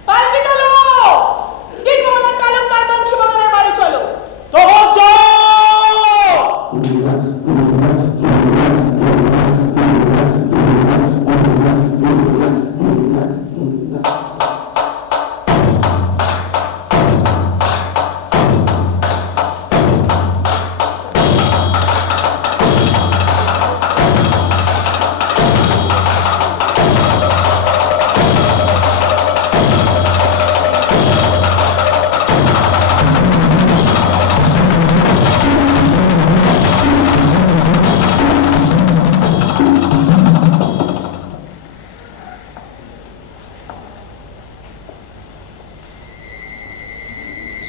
পালকি চলো, দিনমহারাজ তালুকদার বংশবদনের বাড়ি চলো। তখন চল।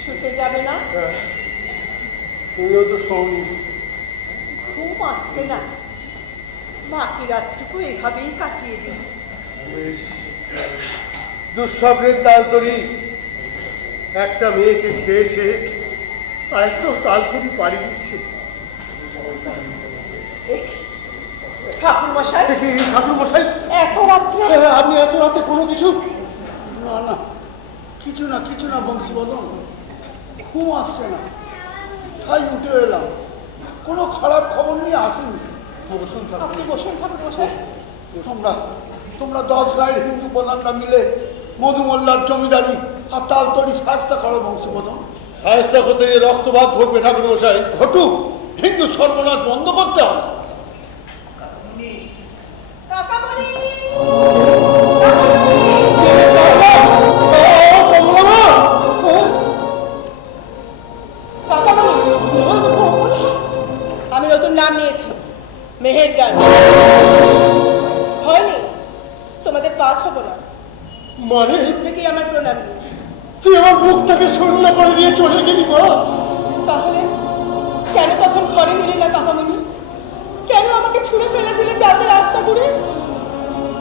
শুতে যাবে না? তুমিও তো শোনি। ঘুম আসছে না, বাকি রাতটুকু এভাবেই কাটিয়ে দিন। বেশ, দুঃস্বপ্নের তালতরি একটা মেয়েকে খেয়েছে, আরেকটাও তালতরি পাড়ি দিচ্ছে। ঠাকুর মশাই, দেখি ঠাকুর মশাই, এত রাত্রে আপনি এত রাতে কোনো কিছু? না না, কিছু না কিছু না বংশীবদন, ঘুম আসছে না, তাই উঠে এলাম। কোনো খারাপ খবর নিয়ে আসেনি। বসুন ঠাকুর। আপনি বসুন ঠাকুর মশাই। তোমরা তোমরা 10 গায়ের হিন্দু প্রধানরা মিলে মধুমল্লার জমিদারি আর তালতরি সাহায্য করো বংশীবদন। সাহায্য করতে যে রক্তপাত ঘটবে ঠাকুর মশাই, ঘটুক, হিন্দু সর্বনাশ বন্ধ করতে হবে। কাকামণি, আমি নতুন নাম নিয়েছি, মেহেরজান। হয়নি, তোমাদের পা ছবো না। মানে থেকেই আমার প্রণাম। তুই আমার বুকটাকে শূন্য করে দিয়ে চলে গেলি মা। তাহলে কেন তখন ঘরে নিলে না কাকামণি? কেন আমাকে ছুঁড়ে ফেলে দিলে যাতে রাস্তা ঘুরে?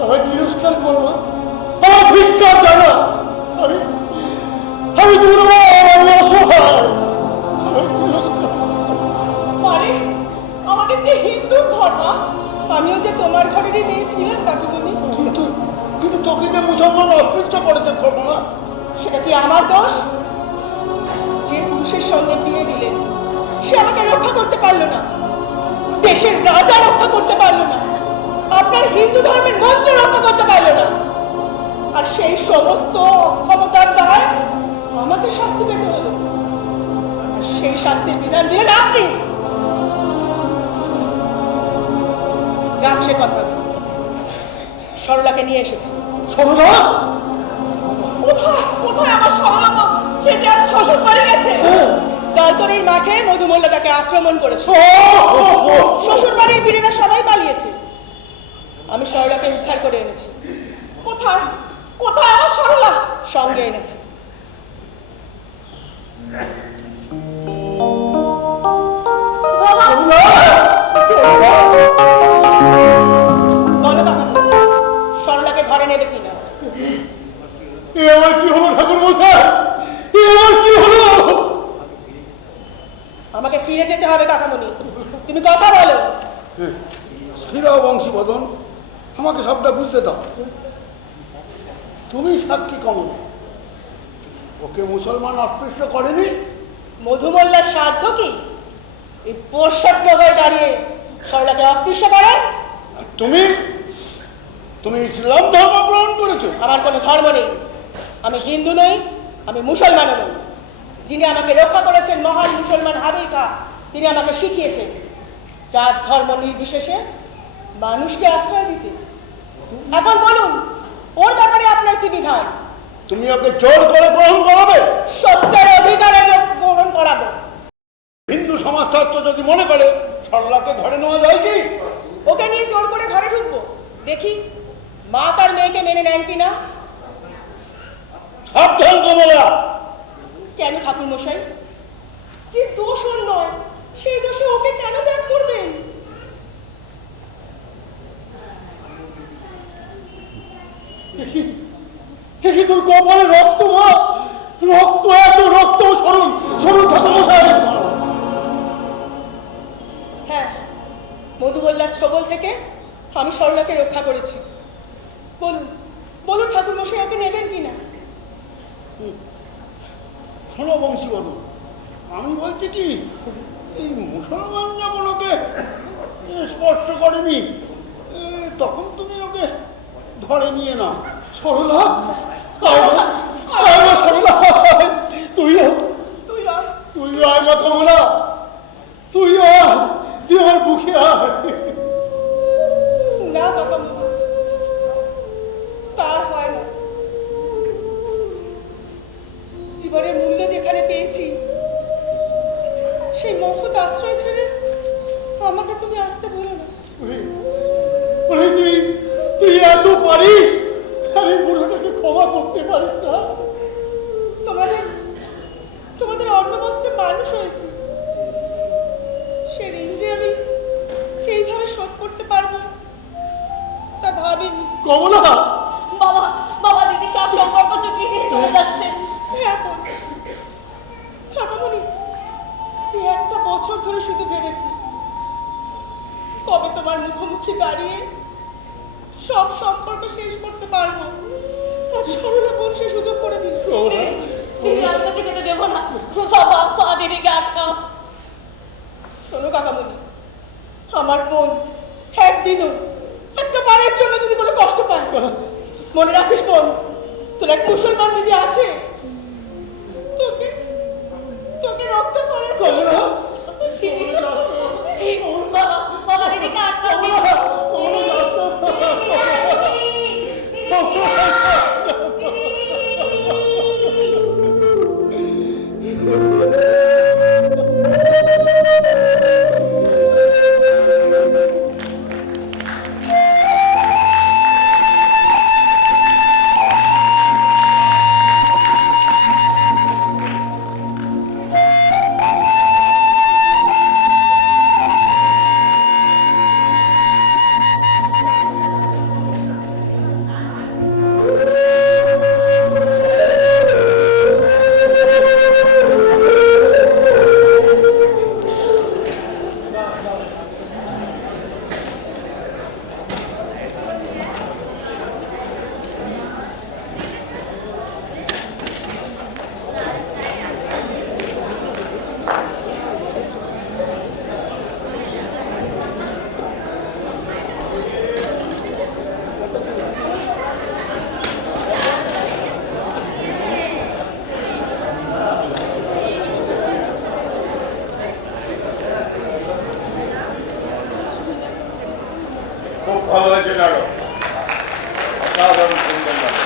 আমি তিরস্কার করবো, আমার ভিক্ষার জানা, আমি আমি দুর্বল, আমি অসহায়, আমি তিরস্কার। আরে আমাকে যে হিন্দু ঘর মা, আমিও যে তোমার ঘরেরই মেয়ে ছিলাম কাকিমণি। কিন্তু কিন্তু তোকে যে মুসলমান অস্পৃশ্য করেছে না, সেটা কি আমার দোষ? যে পুরুষের সঙ্গে বিয়ে দিলেন সে আমাকে রক্ষা করতে পারলো না, দেশের রাজা রক্ষা করতে পারলো না, আপনার হিন্দু ধর্মের মন্ত্র রক্ষা করতে পারলো না, আর সেই সমস্ত অক্ষমতার দায় আমাকে শাস্তি পেতে হলো। আর সেই শাস্তির বিধান দিলেন আপনি। যাক সে কথা, সরলাকে নিয়ে এসেছি। সরলা কোথায় কোথায় আমার সরলা? সে যে আজ শ্বশুর বাড়ি গেছে। তালতরির মাঠে মধুমল্লা তাকে আক্রমণ করেছে। শ্বশুর বাড়ির বীরেরা সবাই পালিয়েছে, আমি সরলাকে উদ্ধার করে এনেছি। কোথায় কোথায় আমার সরলা? সঙ্গে এনেছি। বলো বাবা, সরলাকে ঘরে নেবে কিনা? এ আমার কি হলো ঠাকুর মশাই, এ আমার কি হলো? আমাকে ফিরে যেতে হবে কাকামণি, তুমি কথা বলো। স্থির বংশীবদন, আমাকে সবটা বুঝতে দাও। তুমি সাক্ষী কমলা, ওকে মুসলমান অস্পৃশ্য করেনি? মধুমল্লার সাধ্য কি এই পোষার ডগায় দাঁড়িয়ে সরলাকে অস্পৃশ্য করেন? তুমি তুমি ইসলাম ধর্ম গ্রহণ করেছো? আমার কোনো ধর্ম নেই, আমি হিন্দু নই, আমি মুসলমানও নই। যিনি আমাকে রক্ষা করেছেন মহান মুসলমান হাবিল খাঁ, তিনি আমাকে শিখিয়েছেন যার ধর্ম নির্বিশেষে মানুষকে আশ্রয় দিতে। এখন বলুন, ওর ব্যাপারে আপনার কি বিধান? তুমি ওকে জোর করে গ্রহণ করাবে? সত্যের অধিকারে গ্রহণ করাবো। হিন্দু সমাজশাস্ত্র যদি মনে করে সরলাকে ঘরে নেওয়া যায় কি? ওকে নিয়ে জোর করে ঘরে ঢুকবো, দেখি মা তার মেয়েকে মেনে নেন কিনা। সাবধান কমলা। কেন ঠাকুর মশাই? যে দোষ ওর নয়, সেই দোষে ওকে কেন ত্যাগ করবেন? তোর কপালে রক্ত মা, রক্ত, এত রক্ত। সরুন সরুন ঠাকুরমশাই। হ্যাঁ, মধুবল্লার ছবল থেকে আমি সরলাকে রক্ষা করেছি। বলুন বলুন ঠাকুরমশাই, ওকে নেবেন কিনা? শোনো বংশীবদন, আমি বলছি কি, এই মুসলমান যখন ওকে স্পর্শ করেনি, তখন তুমি ওকে ধরে নিয়ে নাও। সরলা, সরলা, তুই তুই আর তুই আয় মা কমলা, তুই আয়, তুই আমার বুকে আয়। না বাবা, তার হয় না। জীবনের মূল্য যেখানে পেয়েছি, সেই মহৎ আশ্রয় ছেড়ে আমাকে তুমি আসতে বলো না। তুই তুই এত পারিস, আরে বুড়োটাকে ক্ষমা করতে পারিস না? তোমাদের তোমাদের অন্নবস্ত্রে মানুষ হয়েছি, সেদিন যে আমি এইভাবে শোধ করতে পারবো তা ভাবিনি। কমলা, বাবা বাবা দিদি সব সম্পর্ক চুকিয়ে দিয়ে চলে যাচ্ছে। এখন ঠাকুমণি, এই একটা বছর ধরে শুধু ভেবেছি কবে তোমার মুখোমুখি দাঁড়িয়ে সব সম্পর্ক শেষ করতে পারবো। আর সরলা বোন সে সুযোগ করে দিল। দিদি আমি তোকে যেতে দেবো না। বাবা মা দিদিকে আটকাও। শোনো কাকামণি, আমার বোন একদিনও একটা বারের জন্য যদি কোনো কষ্ট পায়, মনে রাখিস বোন, তোর এক মুসলমান দিদি আছে, তোকে তোকে রক্ষা করে। কমলা, দিদি বাবা বাবা দিদিকে আটকাও। দিদি খুব ভালো হয়েছে নাটক, অসাধারণ সুন্দর নাটক।